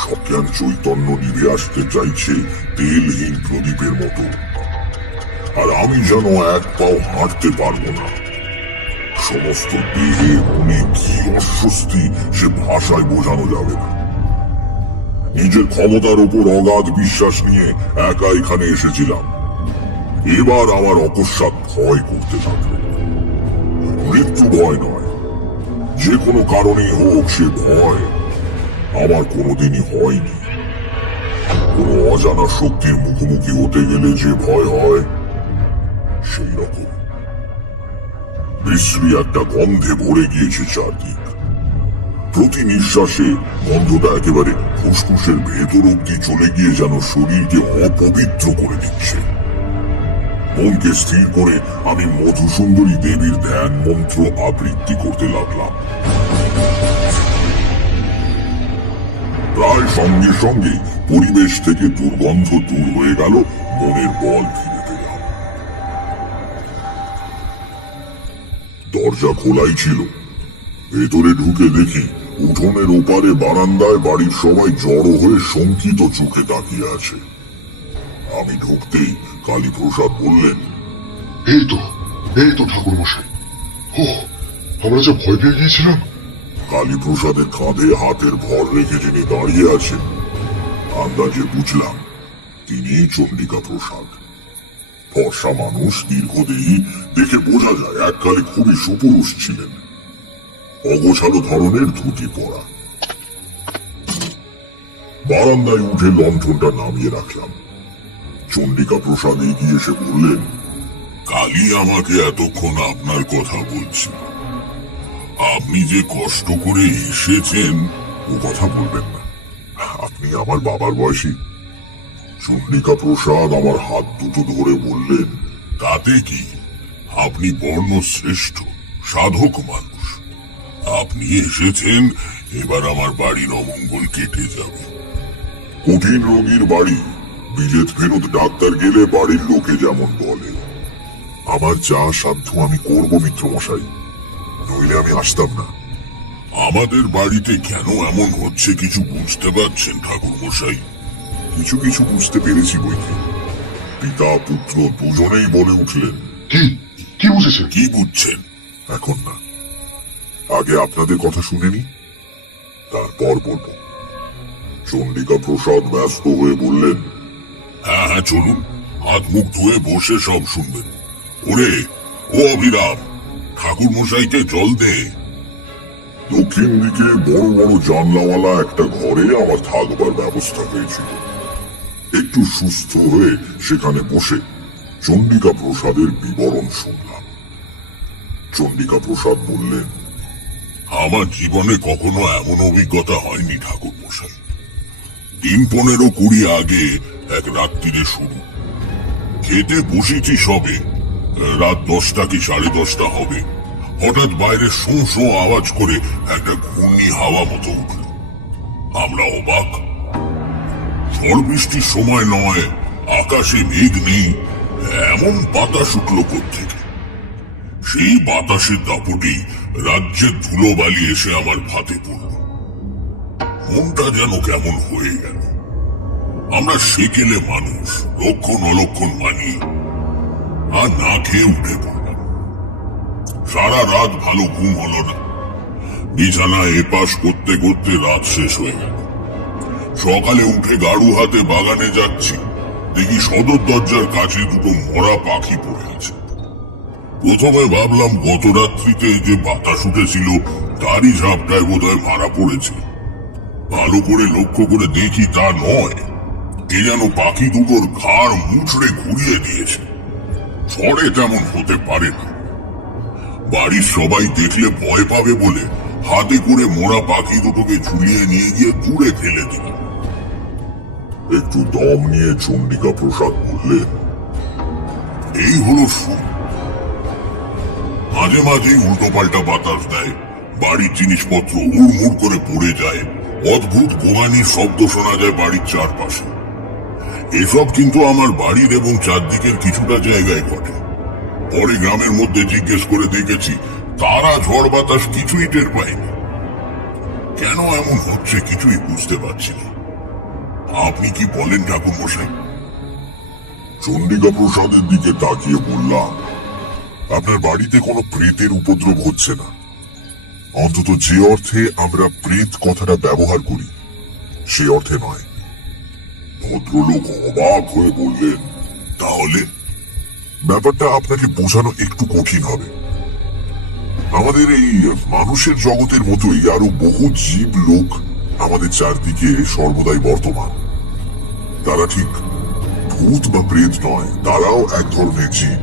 সজ্ঞান চৈতন্য নিভে আসতে চাইছে তেলহীন প্রদীপের মতো। আর আমি যেন এক পাও হাঁটতে পারবো না। সমস্ত দেহে মনে কি অস্বস্তি সে ভাষায় বোঝানো যাবে না। নিজের ক্ষমতার উপর অগাধ বিশ্বাস নিয়ে একা এখানে এসেছিলাম, এবার আমার অকস্মাৎ ভয় করতে থাকলো। মৃত্যু ভয় নয়, যে কোনো কারণেই হোক সে ভয় আমার কোনোদিনই হয়নি। কোনো অজানা শক্তির মুখোমুখি হতে গেলে যে ভয় হয় সেই রকম। বিশ্রী একটা গন্ধে ভরে গিয়েছে চারদিক। প্রতি নিঃশ্বাসে গন্ধটা একেবারে ফুসফুসের ভেতর অব্দি চলে গিয়ে যেন শরীরকে অপবিত্র করে দিচ্ছে। মনকে স্থির করে আমি মধুসুন্দরী দেবীর ধ্যান মন্ত্র আবৃত্তি করতে লাগলাম। প্রায় সঙ্গে সঙ্গে পরিবেশ থেকে দুর্গন্ধ দূর হয়ে গেল, মনের বল ফিরে পেলাম। দরজা খোলাই ছিল। ভেতরে ঢুকে দেখি উঠোনের ওপারে বারান্দায় বাড়ির সবাই জড়ো হয়ে শঙ্কিত চোখে তাকিয়ে আছে। আমি ঢুকতেই কালীপ্রসাদ বললেন, এই তো ঠাকুর মশাই। ও, আমরা যা ভয় পেয়ে গিয়েছিলাম। কালীপ্রসাদের কাঁধে হাতের ভর রেখে যিনি দাঁড়িয়ে আছেন, আন্দাজে বুঝলাম তিনি চন্ডিকা প্রসাদ। ফর্সা মানুষ, দীর্ঘদেহী, দেখে বোঝা যায় এককালে খুবই সুপুরুষ ছিলেন। অগোছালো ধরনের ধুতি পরা। বারান্দায় উঠে লণ্ঠনটা নামিয়ে রাখলাম। চন্ডিকা প্রসাদ এগিয়ে এসে বললেন, কালী আমাকে এতক্ষণ আপনার কথা বলছিল। আপনি যে কষ্ট করে এসেছেন ও কথা বলবেন না, আপনি আমার বাবার বয়সী। চন্ডিকা প্রসাদ আমার হাত দুটো ধরে বললেন, তাতে কি, আপনি বর্ণশ্রেষ্ঠ সাধক মানুষ। আপনি এসেছেন, এবার আমার বাড়ির অমঙ্গল কেটে যাবে। কঠিন রোগীর বাড়ি বিলেত ফেরত ডাক্তার গেলে বাড়ির লোকে যেমন বলে, আমার যা সাধ্য আমি করব মিত্র মশাই, নইলে আমি আসতাম না। আমাদের বাড়িতে কেন এমন হচ্ছে কিছু বুঝতে পারছেন ঠাকুর মশাই? কিছু কিছু বুঝতে পেরেছি বইকে। পিতা পুত্র দুজনেই বলে উঠলেন, কি বুঝেছেন? কি বুঝছেন? এখন না, আগে আপনাদের কথা শুনেনি, তারপর বলবো। চন্ডিকা প্রসাদ ব্যস্ত হয়ে বললেন, হ্যাঁ চলুন, হাত মুখ ধুয়ে বসে সব শুনবেন। ওরে ও অভিরাম, ঠাকুর মশাইকে জল দে। দক্ষিণ দিকে বড় বড় জানলাওয়ালা একটা ঘরে আমার থাকবার ব্যবস্থা হয়েছিল। একটু সুস্থ হয়ে সেখানে বসে চন্ডিকা প্রসাদের বিবরণ শুনলাম। চন্ডিকা প্রসাদ বললেন, আমার জীবনে কখনো এমন অভিজ্ঞতা হয়নি ঠাকুর মশাই। 15-20 আগে এক রাত্রিরে শুরু। খেতে বসেছি সবে, রাত 10টা কি 10:30 হবে। হঠাৎ বাইরে শো শো আওয়াজ করে একটা ঘূর্ণি হাওয়া মতো উঠল। আমরা অবাক। ঝড় বৃষ্টির সময় নয়, আকাশে মেঘ নেই, এমন বাতাস উঠল কোত্থেকে। সেই বাতাসের দাপটেই রাজ্যের ধুলোবালি এসে আমার ভাতে পড়ল। মনটা যেন কেমন হয়ে গেল। আমরা সেকেলে মানুষ, লক্ষণ অলক্ষণ মানি, আর না খেয়ে উঠে পড়লাম। সারা রাত ভালো ঘুম হলো না। বিছানা এপাশ করতে করতে রাত শেষ হয়ে গেল। সকালে উঠে গাড়ু হাতে বাগানে যাচ্ছি, দেখি সদর দরজার কাছে দুটো মরা পাখি পড়ে আছে। প্রথমে ভাবলাম গত রাত্রিতে যে বাতাস উঠেছিল তারই ঝাপটায় বোধহয় মারা পড়েছে। ভালো করে লক্ষ্য করে দেখি তা নয়, কে যেন পাখি দুটোর ঘাড় মুচড়ে ঘুরিয়ে দিয়েছে। ঝড়ে তেমন হতে পারে না। বাড়ির সবাই দেখলে ভয় পাবে বলে হাতে করে মোড়া পাখি দুটোকে ঝুলিয়ে নিয়ে গিয়ে দূরে ফেলে দিলাম। একটু দম নিয়ে চন্ডিকা প্রসাদ বললেন, এই হলো শুরু। মাঝে মাঝেই উল্টোপাল্টা বাতাস দেয়, বাড়ির জিনিসপত্র হুড়মুড় করে পড়ে যায়, অদ্ভুত গোঙানির শব্দ শোনা যায় বাড়ির চারপাশে। এসব কিন্তু আমার বাড়ির এবং চারদিকের কিছুটা জায়গায় ঘটে। পরে গ্রামের মধ্যে জিজ্ঞেস করে দেখেছি, তারা ঝড় বাতাস কিছুই টের পায়নি। কেন এমন হচ্ছে কিছুই বুঝতে পারছি না। আপনি কি বলেন ঠাকুর মশাই? চন্ডিকা প্রসাদের দিকে তাকিয়ে বললাম, আপনার বাড়িতে কোনো প্রেতের উপদ্রব হচ্ছে না, অন্তত যে অর্থে আমরা প্রেত কথাটা ব্যবহার করি সে অর্থে নয়। ভদ্রলোক অবাক হয়ে বললেন, তাহলে? ব্যাপারটা আপনাকে বোঝানো একটু কঠিন হবে। আমাদের এই মানুষের জগতের মতোই আরো বহু জীব লোক আমাদের চারদিকে সর্বদাই বর্তমান। তারা ঠিক ভূত বা প্রেত নয়, তারাও এক ধরনের জীব,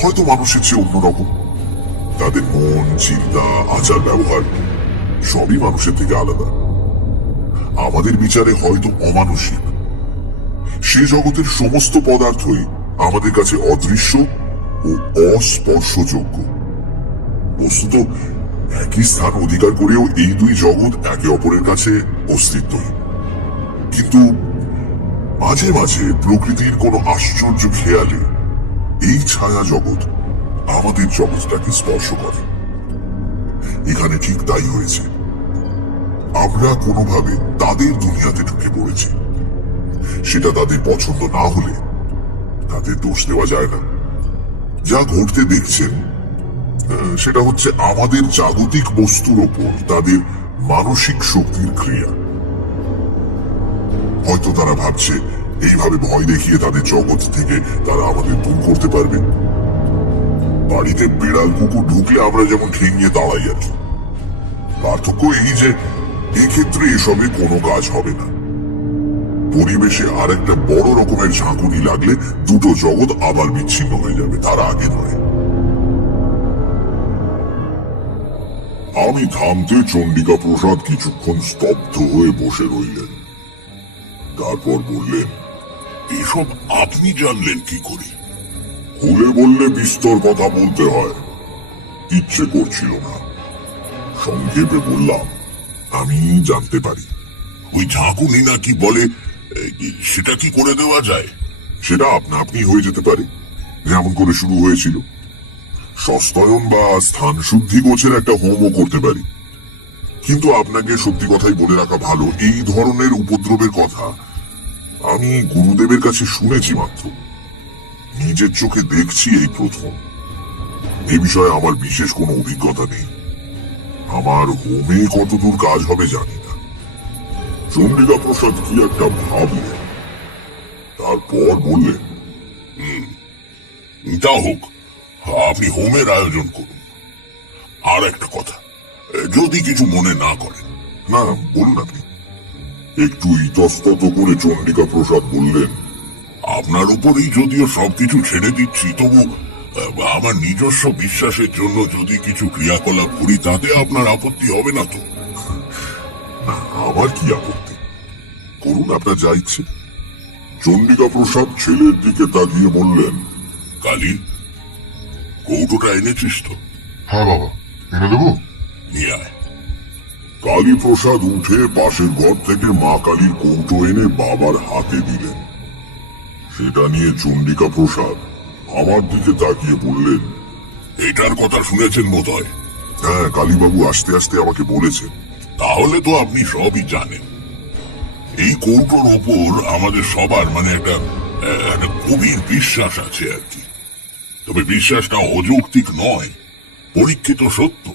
হয়তো মানুষের চেয়ে অন্যরকম। তাদের মন, চিন্তা, আচার ব্যবহার সবই মানুষের থেকে আলাদা। আমাদের বিচারে হয়তো অমানুষিক। সে জগতের সমস্ত পদার্থই আমাদের কাছে অদৃশ্য ও অস্পর্শযোগ্য। বস্তুত একই স্থান অধিকার করেও এই দুই জগৎ একে অপরের কাছে অস্তিত্বহীন। কিন্তু মাঝে মাঝে প্রকৃতির কোনো আশ্চর্য খেয়ালে এই ছায়া জগৎ আমাদের জগৎটাকে স্পর্শ করে। এখানে ঠিক তাই হয়েছে। আমরা কোনোভাবে তাদের দুনিয়াতে ঢুকে পড়েছি। সেটা তাদের পছন্দ না হলে তাদের দোষ দেওয়া যায় না। যা ঘটতে দেখছেন সেটা হচ্ছে আমাদের জাগতিক বস্তুর ওপর তাদের মানসিক শক্তির ক্রিয়া। হয়তো তারা ভাবছে এইভাবে ভয় দেখিয়ে তাদের জগৎ থেকে তারা আমাদের দূর করতে পারবে। বাড়িতে বেড়াল কুকুর ঢুকলে আমরা যেমন ঠেঙিয়ে দাঁড়াই আর কি। পার্থক্য এই যে এক্ষেত্রে এসবে কোনো কাজ হবে না। পরিবেশে আর একটা বড় রকমের ঝাঁকুনি লাগলে দুটো জগৎ আবার বিচ্ছিন্ন হয়ে যাবে, তার আগে নয়। আমি থামতে চন্ডিকা প্রসাদ কিছুক্ষণ স্তব্ধ হয়ে বসে রইলেন। তারপর বললেন, এসব আপনি জানলেন কি করে? খুলে বললে বিস্তর কথা বলতে হয়, ইচ্ছে করছিল না। সংক্ষেপে বললাম, আমি জানতে পারি। ওই ঝাঁকুনি না কি বলে, সেটা কি করে দেওয়া যায়? সেটা আপনা আপনি হয়ে যেতে পারে, যেমন করে শুরু হয়েছিল। সস্তয়ন বা স্থান শুদ্ধি গোছের একটা হোমও করতে পারি। কিন্তু আপনাকে সত্যি কথাই বলে রাখা ভালো, এই ধরনের উপদ্রবের কথা আমি গুরুদেবের কাছে শুনেছি মাত্র, নিজের চোখে দেখছি এই প্রথম। এ বিষয়ে আমার বিশেষ কোনো অভিজ্ঞতা নেই। আমার হোমে কতদূর কাজ হবে জানি না। চন্ডিকা প্রসাদ কি একটা ভাবলেন, তারপর বললেন, তা হোক, আপনি হোমের আয়োজন করুন। আর একটা কথা, যদি কিছু মনে না করেন। না, বলুন আপনি। একটু ইতস্তত করে চন্ডিকা প্রসাদ বললেন, আপনার উপরেই যদিও সবকিছু ছেড়ে দিচ্ছি, তবু আমার নিজস্ব বিশ্বাসের জন্য যদি কিছু ক্রিয়াকলাপ করি তাতে আপনার আপত্তি হবে না তো? না, আমার কি আপত্তি, করুন আপনার যা ইচ্ছে। চন্ডিকা প্রসাদ ছেলের দিকে তাকিয়ে বললেন, কালী, কৌটোটা এনেছিস তো? হ্যাঁ বাবা, এনে দেবো? নিয়ে আয়। কালী প্রসাদ উঠে পাশের ঘর থেকে মা কালীর কৌটো এনে বাবার হাতে দিলেন। সেটা নিয়ে চন্ডিকা প্রসাদ আমার দিকে তাকিয়ে বললেন, এটার কথা শুনেছেন বোধহয়? হ্যাঁ, কালীবাবু আসতে আসতে আমাকে বলেছেন। তাহলে তো আপনি সবই জানেন। এই কৌটোর ওপর আমাদের সবার মানে একটা গভীর বিশ্বাস আছে আর কি। তবে বিশ্বাসটা অযৌক্তিক নয়, পরীক্ষিত সত্য।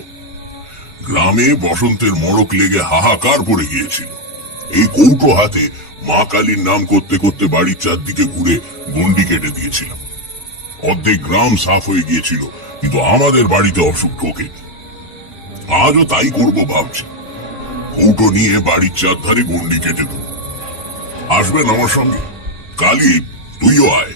গ্রামে বসন্তের মড়ক লেগে হাহাকার পড়ে গিয়েছিল। এই কৌটো হাতে মা কালীর নাম করতে করতে বাড়ির চারদিকে ঘুরে গন্ডি কেটে দিয়েছিলাম। অর্ধেক গ্রাম সাফ হয়ে গিয়েছিল, কিন্তু আমাদের বাড়িতে অসুখ ঢোকেনি। আজও তাই করব ভাবছি। কৌটো নিয়ে বাড়ির চারধারে গন্ডি কেটে দেব। আসবেন আমার সঙ্গে? কালী, তুইও আয়।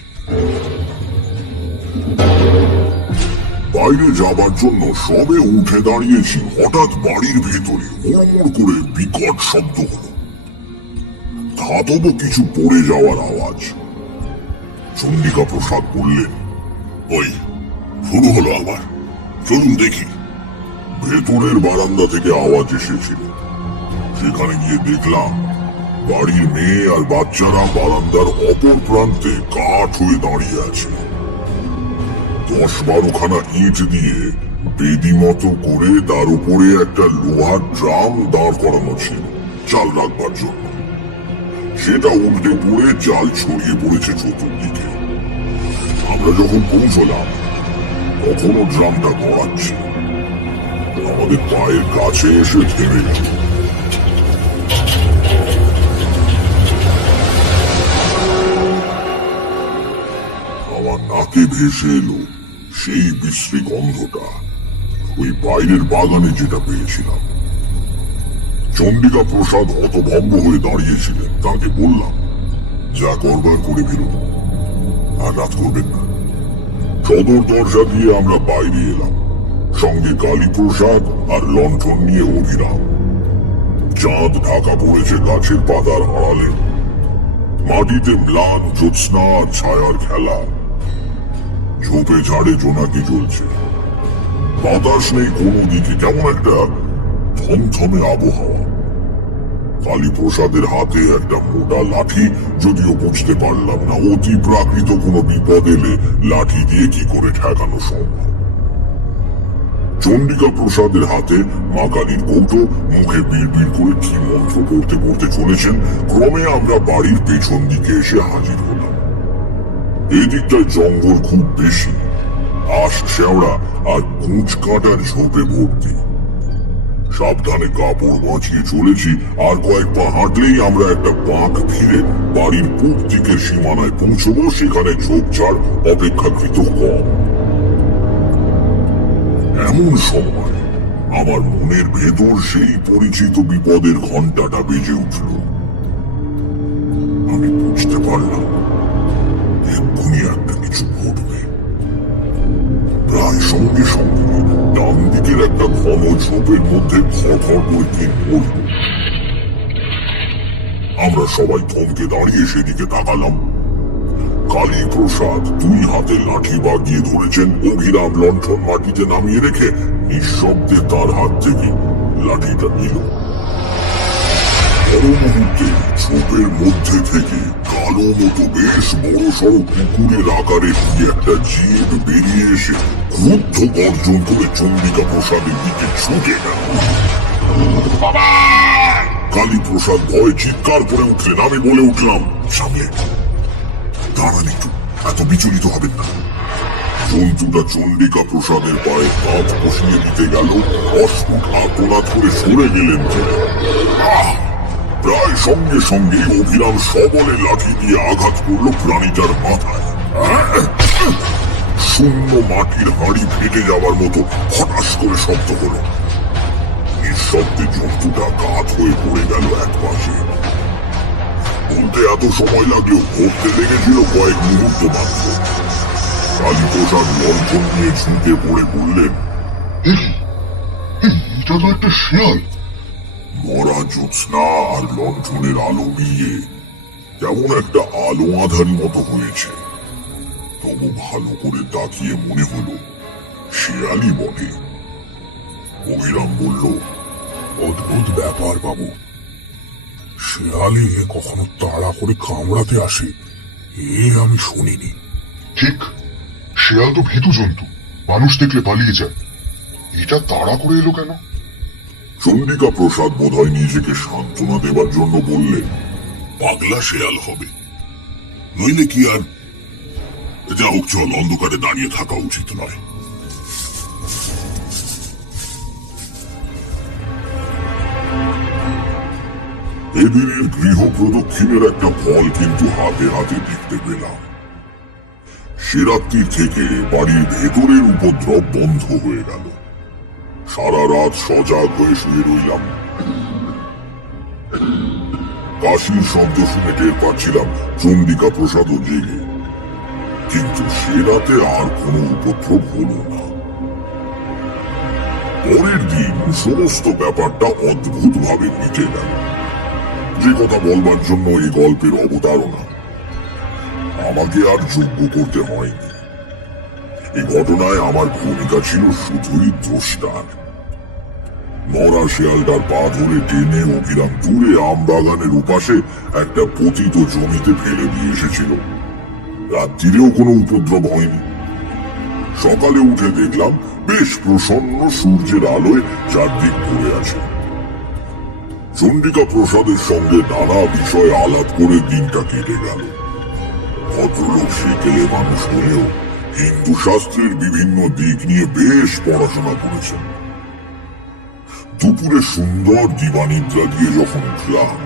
বাইরে যাবার জন্য সবে উঠে দাঁড়িয়েছি, হঠাৎ বাড়ির ভেতরে হুড়মুড় করে বিকট শব্দ হলো। ধাতব কিছু পড়ে যাওয়ার আওয়াজ। চন্ডিকা প্রসাদ বললেন, ওই শুরু হলো আবার, চলুন দেখি। ভেতরের বারান্দা থেকে আওয়াজ এসেছিল। সেখানে গিয়ে দেখলাম বাড়ির মেয়ে আর বাচ্চারা বারান্দার অপর প্রান্তে কাঠ হয়ে দাঁড়িয়ে আছে। 10-12খানা ইট দিয়ে বেদি মতো করে তার উপরে একটা লোহার ড্রাম দাঁড় করানো ছিল চাল রাখবার জন্য। সেটা উল্টে পড়ে চাল ছড়িয়ে পড়েছে চতুর্দিকে। আমরা যখন পৌঁছলাম তখনও ড্রামটা গড়াচ্ছে। আমাদের পায়ের কাছে এসে থেমে গেল। আমার নাকে ভেসে এলো সেই বিশ্রী গন্ধটা, ওই বাইরের বাগানে যেটা পেয়েছিলাম। চন্ডিকা প্রসাদ হতভম্ব হয়ে দাঁড়িয়েছিলেন। তাকে বললাম, যা করবার করে ফেলুন, আর রাত করবেন না। সদর দরজা দিয়ে আমরা বাইরে এলাম, সঙ্গে কালীপ্রসাদ আর লণ্ঠন নিয়ে অভিরাম। চাঁদ ঢাকা পড়েছে গাছের পাতার আড়ালে। মাটিতে ম্লান জ্যোৎস্না আর ছায়ার খেলা। ঝোপে ঝাড়ে জোনাকি জ্বলছে। বাতাস নেই কোনো দিকে, কেমন একটা থমথমে আবহাওয়া। কালীপ্রসাদের হাতে একটা মোটা লাঠি, যদিও বুঝতে পারলাম না অতি প্রাকৃত কোনো বিপদ এলে লাঠি দিয়ে কি করে ঠেকানো সম্ভব। চন্ডিকা প্রসাদের হাতে মা কালীর কৌটো, মুখে বিড়বিড় করে কি মন্ত্র পড়তে পড়তে চলেছেন। ক্রমে আমরা বাড়ির পেছন দিকে এসে হাজির হলাম। এই দিকটায় জঙ্গল খুব বেশি, আশ শেওড়া আর কুঁচ কাঁটার ঝোপে ভর্তি। সাবধানে কাপড় বাঁচিয়ে চলেছি, আর কয়েক পা হাঁটলেই আমরা একটা বাঁক ফিরে বাড়ির পূব দিকের সীমানায় পৌঁছবো। সেখানে ঝোপঝাড় অপেক্ষাকৃত কম। এমন সময় আমার মনের ভেতর সেই পরিচিত বিপদের ঘন্টাটা বেজে উঠল। আমি বুঝতে পারলাম এক্ষুনি একটা কিছু ঘটবে। প্রায় সঙ্গে সঙ্গে ডান দিকের একটা ঘন ঝোপের মধ্যে খড়খড় করে দিন পড়ল। আমরা সবাই থমকে দাঁড়িয়ে সেদিকে তাকালাম। কালীপ্রসাদ 2 হাতে লাঠি বাগিয়ে ধরেছেন। অভিরাম লণ্ঠন মাটিতে নামিয়ে রেখে নিঃশব্দে তার হাত থেকে লাঠিটা নিল। পর মুহূর্তে ঝোপের মধ্যে থেকে কালো মতো বেশ বড় সড় কুকুরের আকারে কি একটা জিভ বেরিয়ে এসে ক্রুদ্ধ গর্জন করে চন্ডিকা প্রসাদের দিকে ছুটে গেল। কালীপ্রসাদ ভয়ে চিৎকার করে উঠলেন। আমি বলে উঠলাম, সামনে দাঁড়ান একটু, এত বিচলিত হবেন না। জন্তুটা চন্ডিকা প্রসাদের পায়ে হাত বসিয়ে দিতে গেল। অস্ফুট আর্তনাদ করে সরে গেলেন তিনি। প্রায় সঙ্গে সঙ্গে অভিরাম সবলে লাঠি দিয়ে আঘাত করল প্রাণীটার মাথায়। শূন্য মাটির হাঁড়ি ফেটে যাবার মতো হঠাৎ করে শব্দ হল। নিঃশব্দে জন্তুটা কাত হয়ে পড়ে গেল এক পাশে। বলতে এত সময় লাগলেও ধরতে লেগেছিল কয়েক মুহূর্ত মাত্র। কালীপ্রসাদ লণ্ঠন নিয়ে ঝুঁকে পড়ে বললেন, এটা তো একটা শিয়াল। মরা জ্যোৎস্না আর লণ্ঠনের আলো মিলিয়ে কেমন একটা আলো আঁধারি মতো হয়েছে। তবু ভালো করে তাকিয়ে মনে হলো শেয়ালই বটে। অভিরাম বলল, অদ্ভুত ব্যাপার বাবু, শেয়ালে কখনো তাড়া করে কামড়াতে আসে এ আমি শুনিনি। ঠিক, শেয়াল তো ভীতু জন্তু, মানুষ দেখলে পালিয়ে যায়। এটা তাড়া করে এলো কেন? চন্ডিকা প্রসাদ বোধহয় নিজেকে সান্ত্বনা দেবার জন্য বললেন, পাগলা শেয়াল হবে, নইলে কি আর। যা হোক, চল, অন্ধকারে দাঁড়িয়ে থাকা উচিত নয়। এদিনের গৃহ প্রদক্ষিণের একটা ফল কিন্তু হাতে হাতে দেখতে পেলাম। সে রাত্রির থেকে বাড়ির ভেতরের উপদ্রব বন্ধ হয়ে গেল। সারা রাত সজাগ হয়ে শুয়ে রইলাম। কাশির শব্দ শুনে টের পাচ্ছিলাম চন্ডিকা প্রসাদও জেগে, কিন্তু সে রাতে আর কোনো উপদ্রব হলো না। পরের দিন সমস্ত ব্যাপারটা অদ্ভুত ভাবে মিটে গেল। যে কথা বলবার জন্য এই গল্পের অবতারণা, আমাকে আর যোগ্য করতে হয়নি। এই ঘটনায় আমার ভূমিকা ছিল শুধুই দ্রষ্টার। মরা শেয়ালটার পা ধরে টেনে অভিরাম দূরে আম বাগানের উপাসে একটা পতিত জমিতে ফেলে দিয়ে এসেছিল। রাত্রিরেও কোনো উপদ্রব হয়নি। সকালে উঠে দেখলাম বেশ প্রসন্ন সূর্যের আলোয় চারদিক ভরে আছে। চন্ডিকা প্রসাদের সঙ্গে নানা বিষয়ে আলাপ করে দিনটা কেটে গেল। ভদ্রলোক সেকেলে মানুষ হলেও হিন্দু শাস্ত্রের বিভিন্ন দিক নিয়ে বেশ পড়াশোনা করেছেন। দুপুরে সুন্দর দিবানিদ্রা দিয়ে যখন উঠলাম,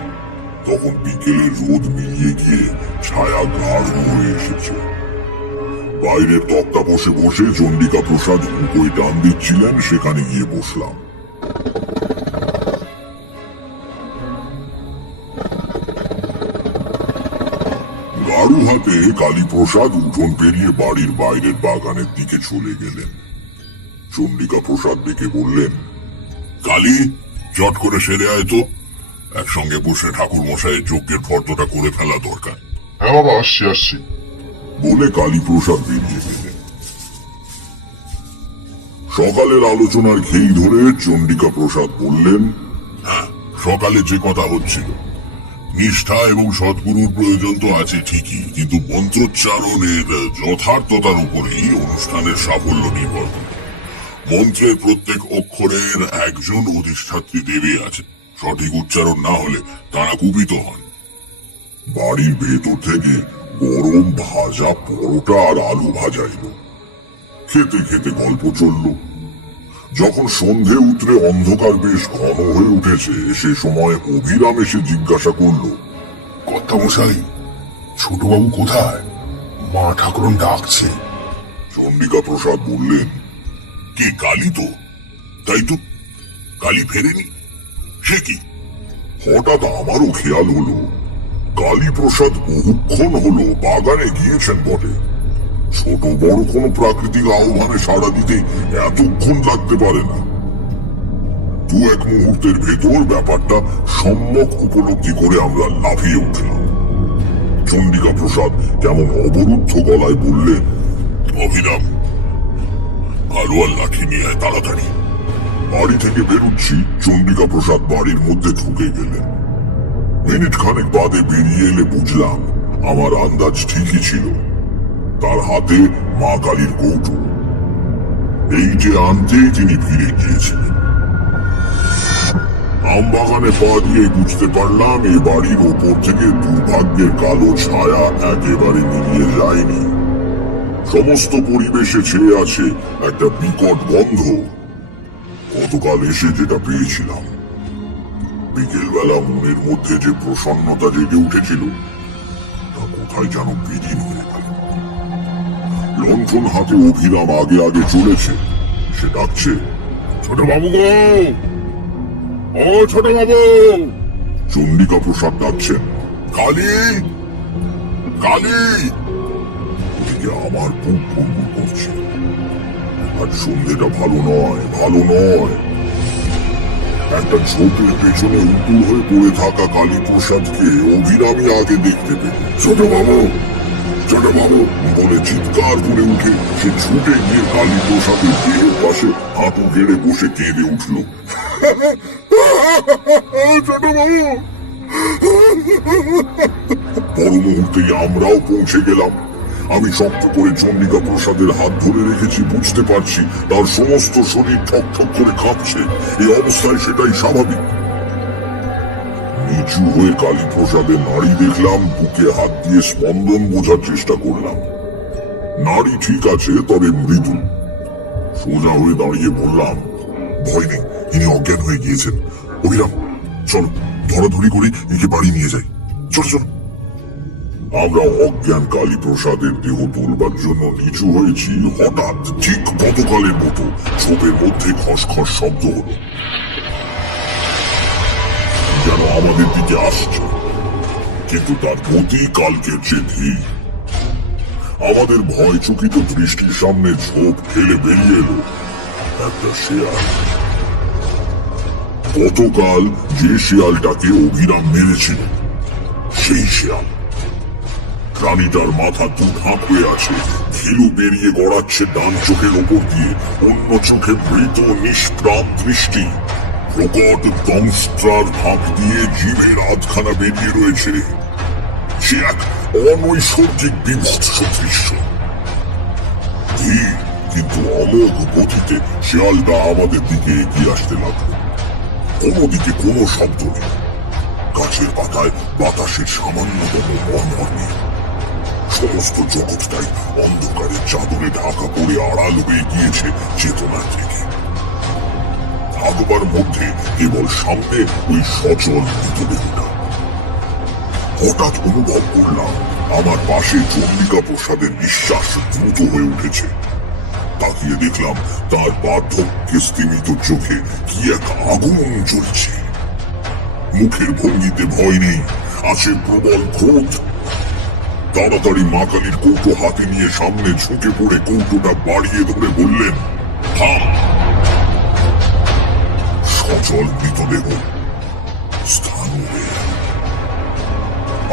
তখন বিকেলের রোদ মিলিয়ে গিয়ে ছায়া গাঢ় হয়ে এসেছে। বাইরের তক্তাপোষে বসে চন্ডিকা প্রসাদ হুঁকোয় টান দিচ্ছিলেন, সেখানে গিয়ে বসলাম। গাড়ু হাতে কালীপ্রসাদ উঠোন পেরিয়ে বাড়ির বাইরের বাগানের দিকে চলে গেলেন। চন্ডিকা প্রসাদ ডেকে বললেন, কালী, চট করে সেরে আয় তো, একসঙ্গে বসে ঠাকুর মশাইয়ের যজ্ঞের ফর্দটা করে ফেলা দরকার। হ্যাঁ বাবা, আসছি আসছি বলে কালীপ্রসাদ বেরিয়ে গেলেন। সকালের আলোচনার খেই ধরে চন্ডিকা প্রসাদ বললেন, হ্যাঁ, সকালে যে কথা হচ্ছিল, নিষ্ঠা এবং সদ্গুরুর প্রয়োজন তো আছে ঠিকই, কিন্তু মন্ত্রোচ্চারণের যথার্থতার উপরেই অনুষ্ঠানের সাফল্য নির্ভর করে। মন্ত্রের প্রত্যেক অক্ষরের একজন অধিষ্ঠাত্রী দেবী আছে, সঠিক উচ্চারণ না হলে তারা কুপিত হন। বাড়ির ভেতর থেকে গরম ভাজা পরোটা আর আলু ভাজা এলো। খেতে খেতে গল্প চলল। যখন সন্ধে উতরে অন্ধকার বেশ ঘন হয়ে উঠেছে, সে সময় অভিরাম এসে জিজ্ঞাসা করল, কর্তামশাই, ছোটবাবু কোথায়? মা ঠাকুরন ডাকছে। চন্ডিকা প্রসাদ বললেন, কি কালী তো? তাই তো, কালী ফেরেনি? সে কি? হঠাৎ আমারও খেয়াল হলো কালীপ্রসাদ বহুক্ষণ হলো বাগানে গিয়েছেন বটে। ছোট বড় কোনো প্রাকৃতিক আহ্বানে সাড়া দিতে এতক্ষণ লাগতে পারে না। দু এক মুহূর্তের ভেতর ব্যাপারটা সম্যক উপলব্ধি করে আমরা লাফিয়ে উঠলাম। চন্ডিকা প্রসাদ কেমন অবরুদ্ধ গলায় বললেন, অভিরাম, আলো আর লাঠি নিয়ে আয় তাড়াতাড়ি। বাড়ি থেকে বেরুচ্ছি, চন্ডিকা প্রসাদ বাড়ির মধ্যে ঢুকে গেলেন। মিনিট খানেক বাদে বেরিয়ে এলে বুঝলাম আমার আন্দাজ ঠিকই ছিল। তার হাতে মা কালীর কৌটো। এই যে আনতেই তিনি ফিরে গিয়েছিলেন। আমবাগানে পা দিয়ে বুঝতে পারলাম এ বাড়ির ওপর থেকে দুর্ভাগ্যের কালো ছায়া একেবারে মিলিয়ে যায়নি। সমস্ত পরিবেশে ছেয়ে আছে একটা বিকট গন্ধ। গতকাল এসে যেটা পেয়েছিলাম, বিকেলবেলা মনের মধ্যে যে প্রসন্নতা জেগে উঠেছিল, তা কোথায় যেন বিলীন হয়ে গেল। লণ্ঠন হাতে অভিরাম আগে আগে চলেছে। সে ডাকছে, ছোট বাবু গো, ও ছোট বাবু। চন্ডিকা প্রসাদ ডাকছেন, কালী, কালী। ওদিকে আমার বুক গুনগুন করছে। আজ সন্ধ্যেটা ভালো নয়, ভালো নয়। একটা ঝোপের পেছনে উপুর হয়ে পড়ে থাকা কালীপ্রসাদকে অভিরামী আগে দেখতে পেল। ছোট বাবু বলে চিৎকার করে উঠে সে ছুটে গিয়ে কালীপ্রসাদের দেহের পাশে হাঁটু গেড়ে বসে কেঁদে উঠল। ছোট বাবু! পর মুহূর্তেই আমরাও পৌঁছে গেলাম। আমি শক্ত করে চন্ডিকা প্রসাদের হাত ধরে রেখেছি, বুঝতে পারছি তার সমস্ত শরীর ঠকঠক করে কাঁপছে। এই অবস্থায় সেটাই স্বাভাবিক। নিচু হয়ে কালীপ্রসাদের নাড়ি দেখলাম, বুকে হাত দিয়ে স্পন্দন বোঝার চেষ্টা করলাম। নাড়ি ঠিক আছে, তবে মৃদু। সোজা হয়ে দাঁড়িয়ে বললাম, ভয় নেই, ইনি অজ্ঞান হয়ে গিয়েছেন। অভিরাম, চলো ধরাধরি করে একে বাড়ি নিয়ে যাই। চলো চলো। আমরা অজ্ঞান কালীপ্রসাদের দেহ তুলবার জন্য নিচু হয়েছি। হঠাৎ ঠিক গতকালের মতো ঝোপের মধ্যে খসখস শব্দ হলো, যেন আমাদের দিকে আসছে, কিন্তু তার গতি কালকের চেয়ে ধীর। আমাদের ভয় চকিত দৃষ্টির সামনে ঝোপ ফেলে বেরিয়ে এলো একটা শেয়াল। গতকাল যে শেয়ালটাকে অভিরাম মেরেছিল, সেই শেয়াল। প্রাণীটার মাথা দুধাপ হয়ে আছে, ঘিলু বেরিয়ে গড়াচ্ছে ডান চোখের ওপর দিয়ে, অন্য চোখে মৃত নিষ্প্রাণ দৃষ্টি। প্রকট দংস্ট্রার ভাব দিয়ে জিভের আধখানা বেরিয়ে রয়েছে। সে এক অনৈসর্গিক বিভৎস দৃশ্য। ধীর কিন্তু অমোঘ গতিতে শেয়ালটা আমাদের দিকে এগিয়ে আসতে লাগলো। কোনো দিকে কোনো শব্দ নেই, গাছের পাতায় বাতাসের সামান্যতম মর্মর নেই। সমস্ত জগৎটাই অন্ধকারের চাদরে ঢাকা পড়ে আড়াল হয়ে গিয়েছে চেতনার থেকে। থাকবার মধ্যে কেবল সামনে ওই সচল মৃতদেহটা। হঠাৎ অনুভব করলাম আমার পাশে চন্ডিকা প্রসাদের নিঃশ্বাস দ্রুত হয়ে উঠেছে। তাকিয়ে দেখলাম তার বার্ধক্যে স্তিমিত চোখে কি এক আগুন জ্বলছে। মুখের ভঙ্গিতে ভয় নেই, আছে প্রবল ক্রোধ। তাড়াতাড়ি মা কালীর কৌটো হাতে নিয়ে সামনে ঝুঁকে পড়ে কৌটোটা বাড়িয়ে ধরে বললেন, হা! সচল মৃতদেহ স্থান হয়ে গেল।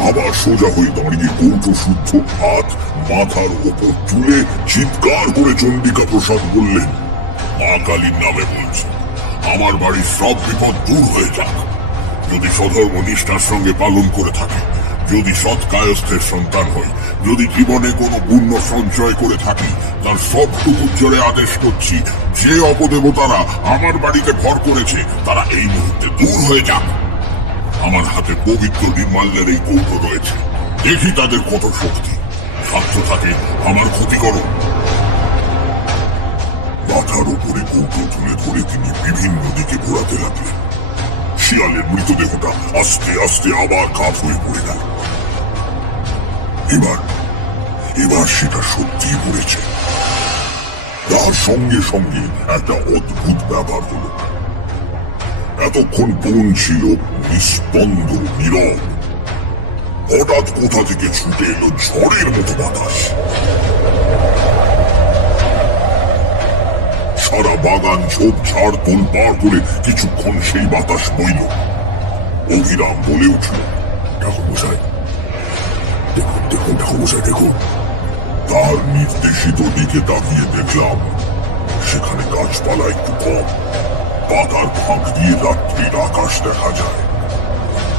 আবার সোজা হয়ে দাঁড়িয়ে কৌটো শুদ্ধ হাত মাথার ওপর তুলে চিৎকার করে চন্ডিকা প্রসাদ বললেন, মা কালীর নামে বলছি, আমার বাড়ির সব বিপদ দূর হয়ে যাক। যদি সধর্ম নিষ্ঠার সঙ্গে পালন করে থাকি, যদি সৎ কায়স্থের সন্তান হই, যদি জীবনে কোনো পুণ্য সঞ্চয় করে থাকি, তার সবটুকু জোরে আদেশ করছি, যে অপদেবতারা আমার বাড়িতে ভর করেছে তারা এই মুহূর্তে দূর হয়ে যাক। আমার হাতে পবিত্র নির্মাল্যের এই কৌটো রয়েছে, দেখি তাদের কত শক্তি। সাধ্য থাকে আমার ক্ষতি করো। মাথার উপরে কৌটো তুলে ধরে তিনি বিভিন্ন দিকে ঘোরাতে লাগলেন। শিয়ালের মৃতদেহটা আস্তে আস্তে আবার কাত হয়ে পড়ে গেল। এবার সেটা সত্যিই পড়েছে। তার সঙ্গে সঙ্গে একটা অদ্ভুত ব্যাপার হলো। এতক্ষণ বন ছিল নিস্পন্দ, নীরব। হঠাৎ কোথা থেকে ছুটে এলো ঝড়ের মতো বাতাস। সারা বাগান ঝোপ ঝাড় তোলপাড় করে কিছুক্ষণ সেই বাতাস বইল। অভিরাম বলে উঠল, ঠাকুরমশাই দেখুন, দেখুন ঠাকুরমশাই দেখুন। তার নির্দেশিত দিকে তাকিয়ে দেখলাম সেখানে গাছপালা একটু কম, পাতার ফাঁক দিয়ে রাত্রির আকাশ দেখা যায়।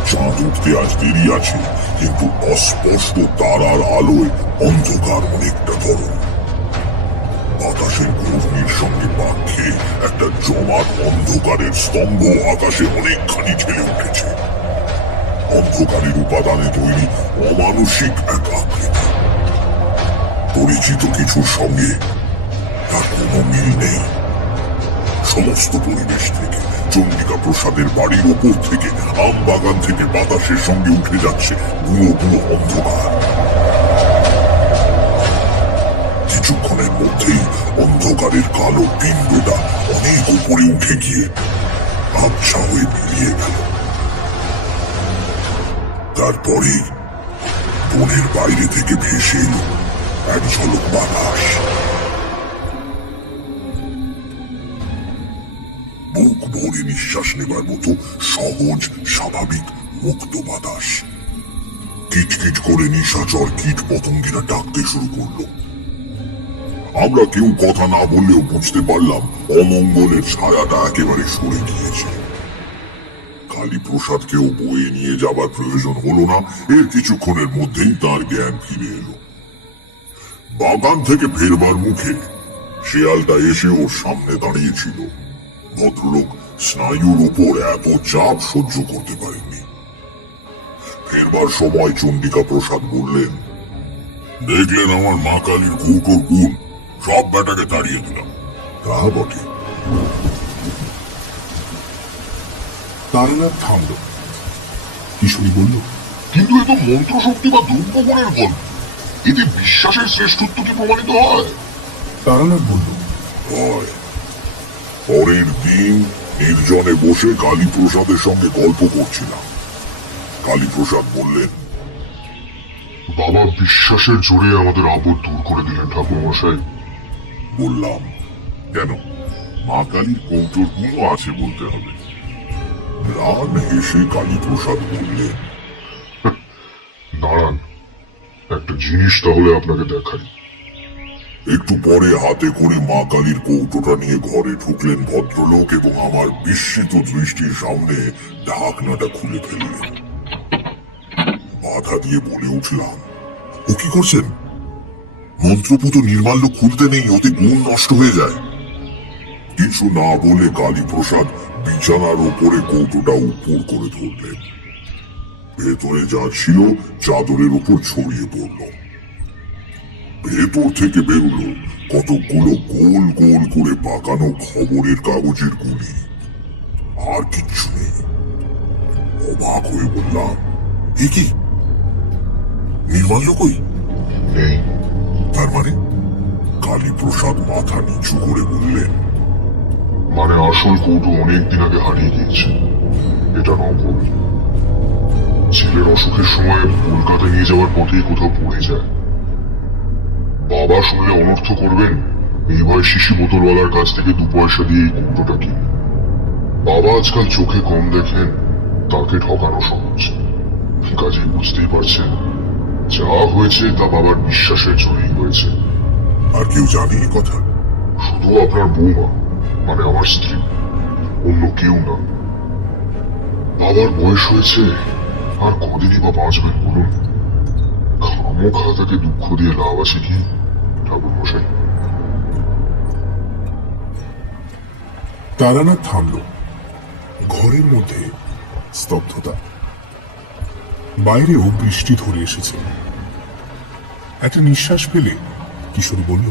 চাঁদ উঠতে আজ দেরি আছে, কিন্তু অস্পষ্ট তারার আলোয় অন্ধকার অনেকটা ধরন। বাতাসের ঘূর্ণির সঙ্গে পাক খেয়ে একটা জমাট অন্ধকারের স্তম্ভ আকাশে অনেকখানি ঠেলে উঠেছে। অন্ধকারের উপাদানে তৈরি অমানসিক এক আকৃতি। পরিচিত কিছুর সঙ্গে তার কোনো মিল নেই। সমস্ত পরিবেশ থেকে, চন্ডিকা প্রসাদের বাড়ির উপর থেকে, আম বাগান থেকে বাতাসের সঙ্গে উঠে যাচ্ছে গুঁড়ো গুঁড়ো অন্ধকার। কিছুক্ষণের মধ্যেই অন্ধকারের কালো পিণ্ডটা অনেক উপরে উঠে গিয়ে আবছা হয়ে মিলিয়ে গেল। তারপরে বনের বাইরে থেকে ভেসে এলো এক ঝলক বাতাস। বুক ভরে নিঃশ্বাস নেবার মতো সহজ, স্বাভাবিক, মুক্ত বাতাস। কিটকিট করে নিশাচর কীট পতঙ্গেরা ডাকতে শুরু করলো। আমরা কেউ কথা না বললেও বুঝতে পারলাম অমঙ্গলের ছায়াটা একেবারে সরে গিয়েছে। কালীপ্রসাদকেও বয়ে নিয়ে যাবার প্রয়োজন হলো না, এর কিছুক্ষণের মধ্যেই তার জ্ঞান ফিরে এলো। বাগান থেকে ফেরবার মুখে শেয়ালটা এসে ওর সামনে দাঁড়িয়েছিল। ভদ্রলোক স্নায়ুর উপর এত চাপ সহ্য করতে পারেননি। ফেরবার সময় চন্ডিকা প্রসাদ বললেন, দেখলেন আমার মা কালীর কৌটোর গুণ, সব ব্যাটাকে তাড়িয়ে দিলাম। তা বটে। তারানাথ থামল। কিশোরী বলল, কিন্তু এ তো মন্ত্রশক্তি বা দ্রব্যগুণের গল্প, এতে বিশ্বাসের শ্রেষ্ঠত্ব কি প্রমাণিত হয়? তারানাথ বলল, হয়। পরের দিন নির্জনে বসে কালীপ্রসাদের সঙ্গে গল্প করছিলাম। কালীপ্রসাদ বললেন, বাবা বিশ্বাসের জোরে আমাদের আপদ দূর করে দিলেন ঠাকুর মশাই। বললাম, কেন, মা কালীর কৌটোর গুণও আছে বলতে হবে। প্রাণ হেসে কালীপ্রসাদ বললেন, দাঁড়ান, একটা জিনিস তাহলে আপনাকে দেখাই। একটু পরে হাতে করে মা কালীর কৌটোটা নিয়ে ঘরে ঢুকলেন ভদ্রলোক এবং আমার বিস্মিত দৃষ্টির সামনে ঢাকনাটা খুলে ফেললেন। বাধা দিয়ে বলে উঠলাম, ও কি করছেন? মন্ত্রপুত নির্মাল্য খুলতে নেই, ওতে গুণ নষ্ট হয়ে যায়। কিছু না বলে কালীপ্রসাদ বিছানার ওপরে কৌটোটা উপর করে ধরলেন। ভেতরে যা ছিল চাদরের উপর ছড়িয়ে পড়ল। ভেতর থেকে বেরোলো কতগুলো গোল গোল করে পাকানো খবরের কাগজের গুলি। আর কিচ্ছু নেই। অবাক হয়ে বললাম, এ কি, নির্মাল্য কই? নেই। তার মানে? কালীপ্রসাদ মাথা নিচু করে বললেন, মানে আসল কৌটো অনেকদিন আগে হারিয়ে গিয়েছে, এটা নকল। ছেলের অসুখের সময় কলকাতা নিয়ে যাওয়ার পথেই কোথাও পড়ে যায়। বাবা শুনলে অনর্থ করবেন, এই ভয় শিশি বোতলওয়ালার কাছ থেকে 2 পয়সা দিয়ে এই কৌটোটা কিনে। বাবা আজকাল চোখে কম দেখেন, তাকে ঠকানো সহজ। কাজে বুঝতেই পারছেন, যা হয়েছে তা বাবার বিশ্বাসের জন্যই হয়েছে। আর কেউ জানে এই কথা? শুধু আপনার বৌমা, মানে আমার স্ত্রী, অন্য কেউ না। বাবার বয়স হয়েছে, আর কদিনই বা বাঁচবেন বলুন? খামোখা তাকে দুঃখ দিয়ে লাভ আছে কি ঠাকুর মশাই? তারানাথ থামল। ঘরের মধ্যে স্তব্ধতা। বাইরেও বৃষ্টি ধরে এসেছে। একটা নিঃশ্বাস ফেলে কিশোরী বলল,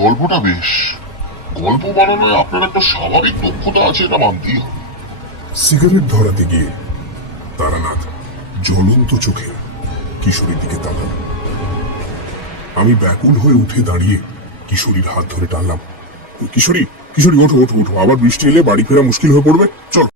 গল্পটা বেশ। গল্প বানানোয় আপনার একটা স্বাভাবিক দক্ষতা আছে, এটা মানতেই হবে। সিগারেট ধরাতে গিয়ে তারানাথ জ্বলন্ত চোখে কিশোরীর দিকে তাকাল। আমি ব্যাকুল হয়ে উঠে দাঁড়িয়ে কিশোরীর হাত ধরে টানলাম। কিশোরী, কিশোরী, ওঠো ওঠো ওঠো, আবার বৃষ্টি এলে বাড়ি ফেরা মুশকিল হয়ে পড়বে, চল।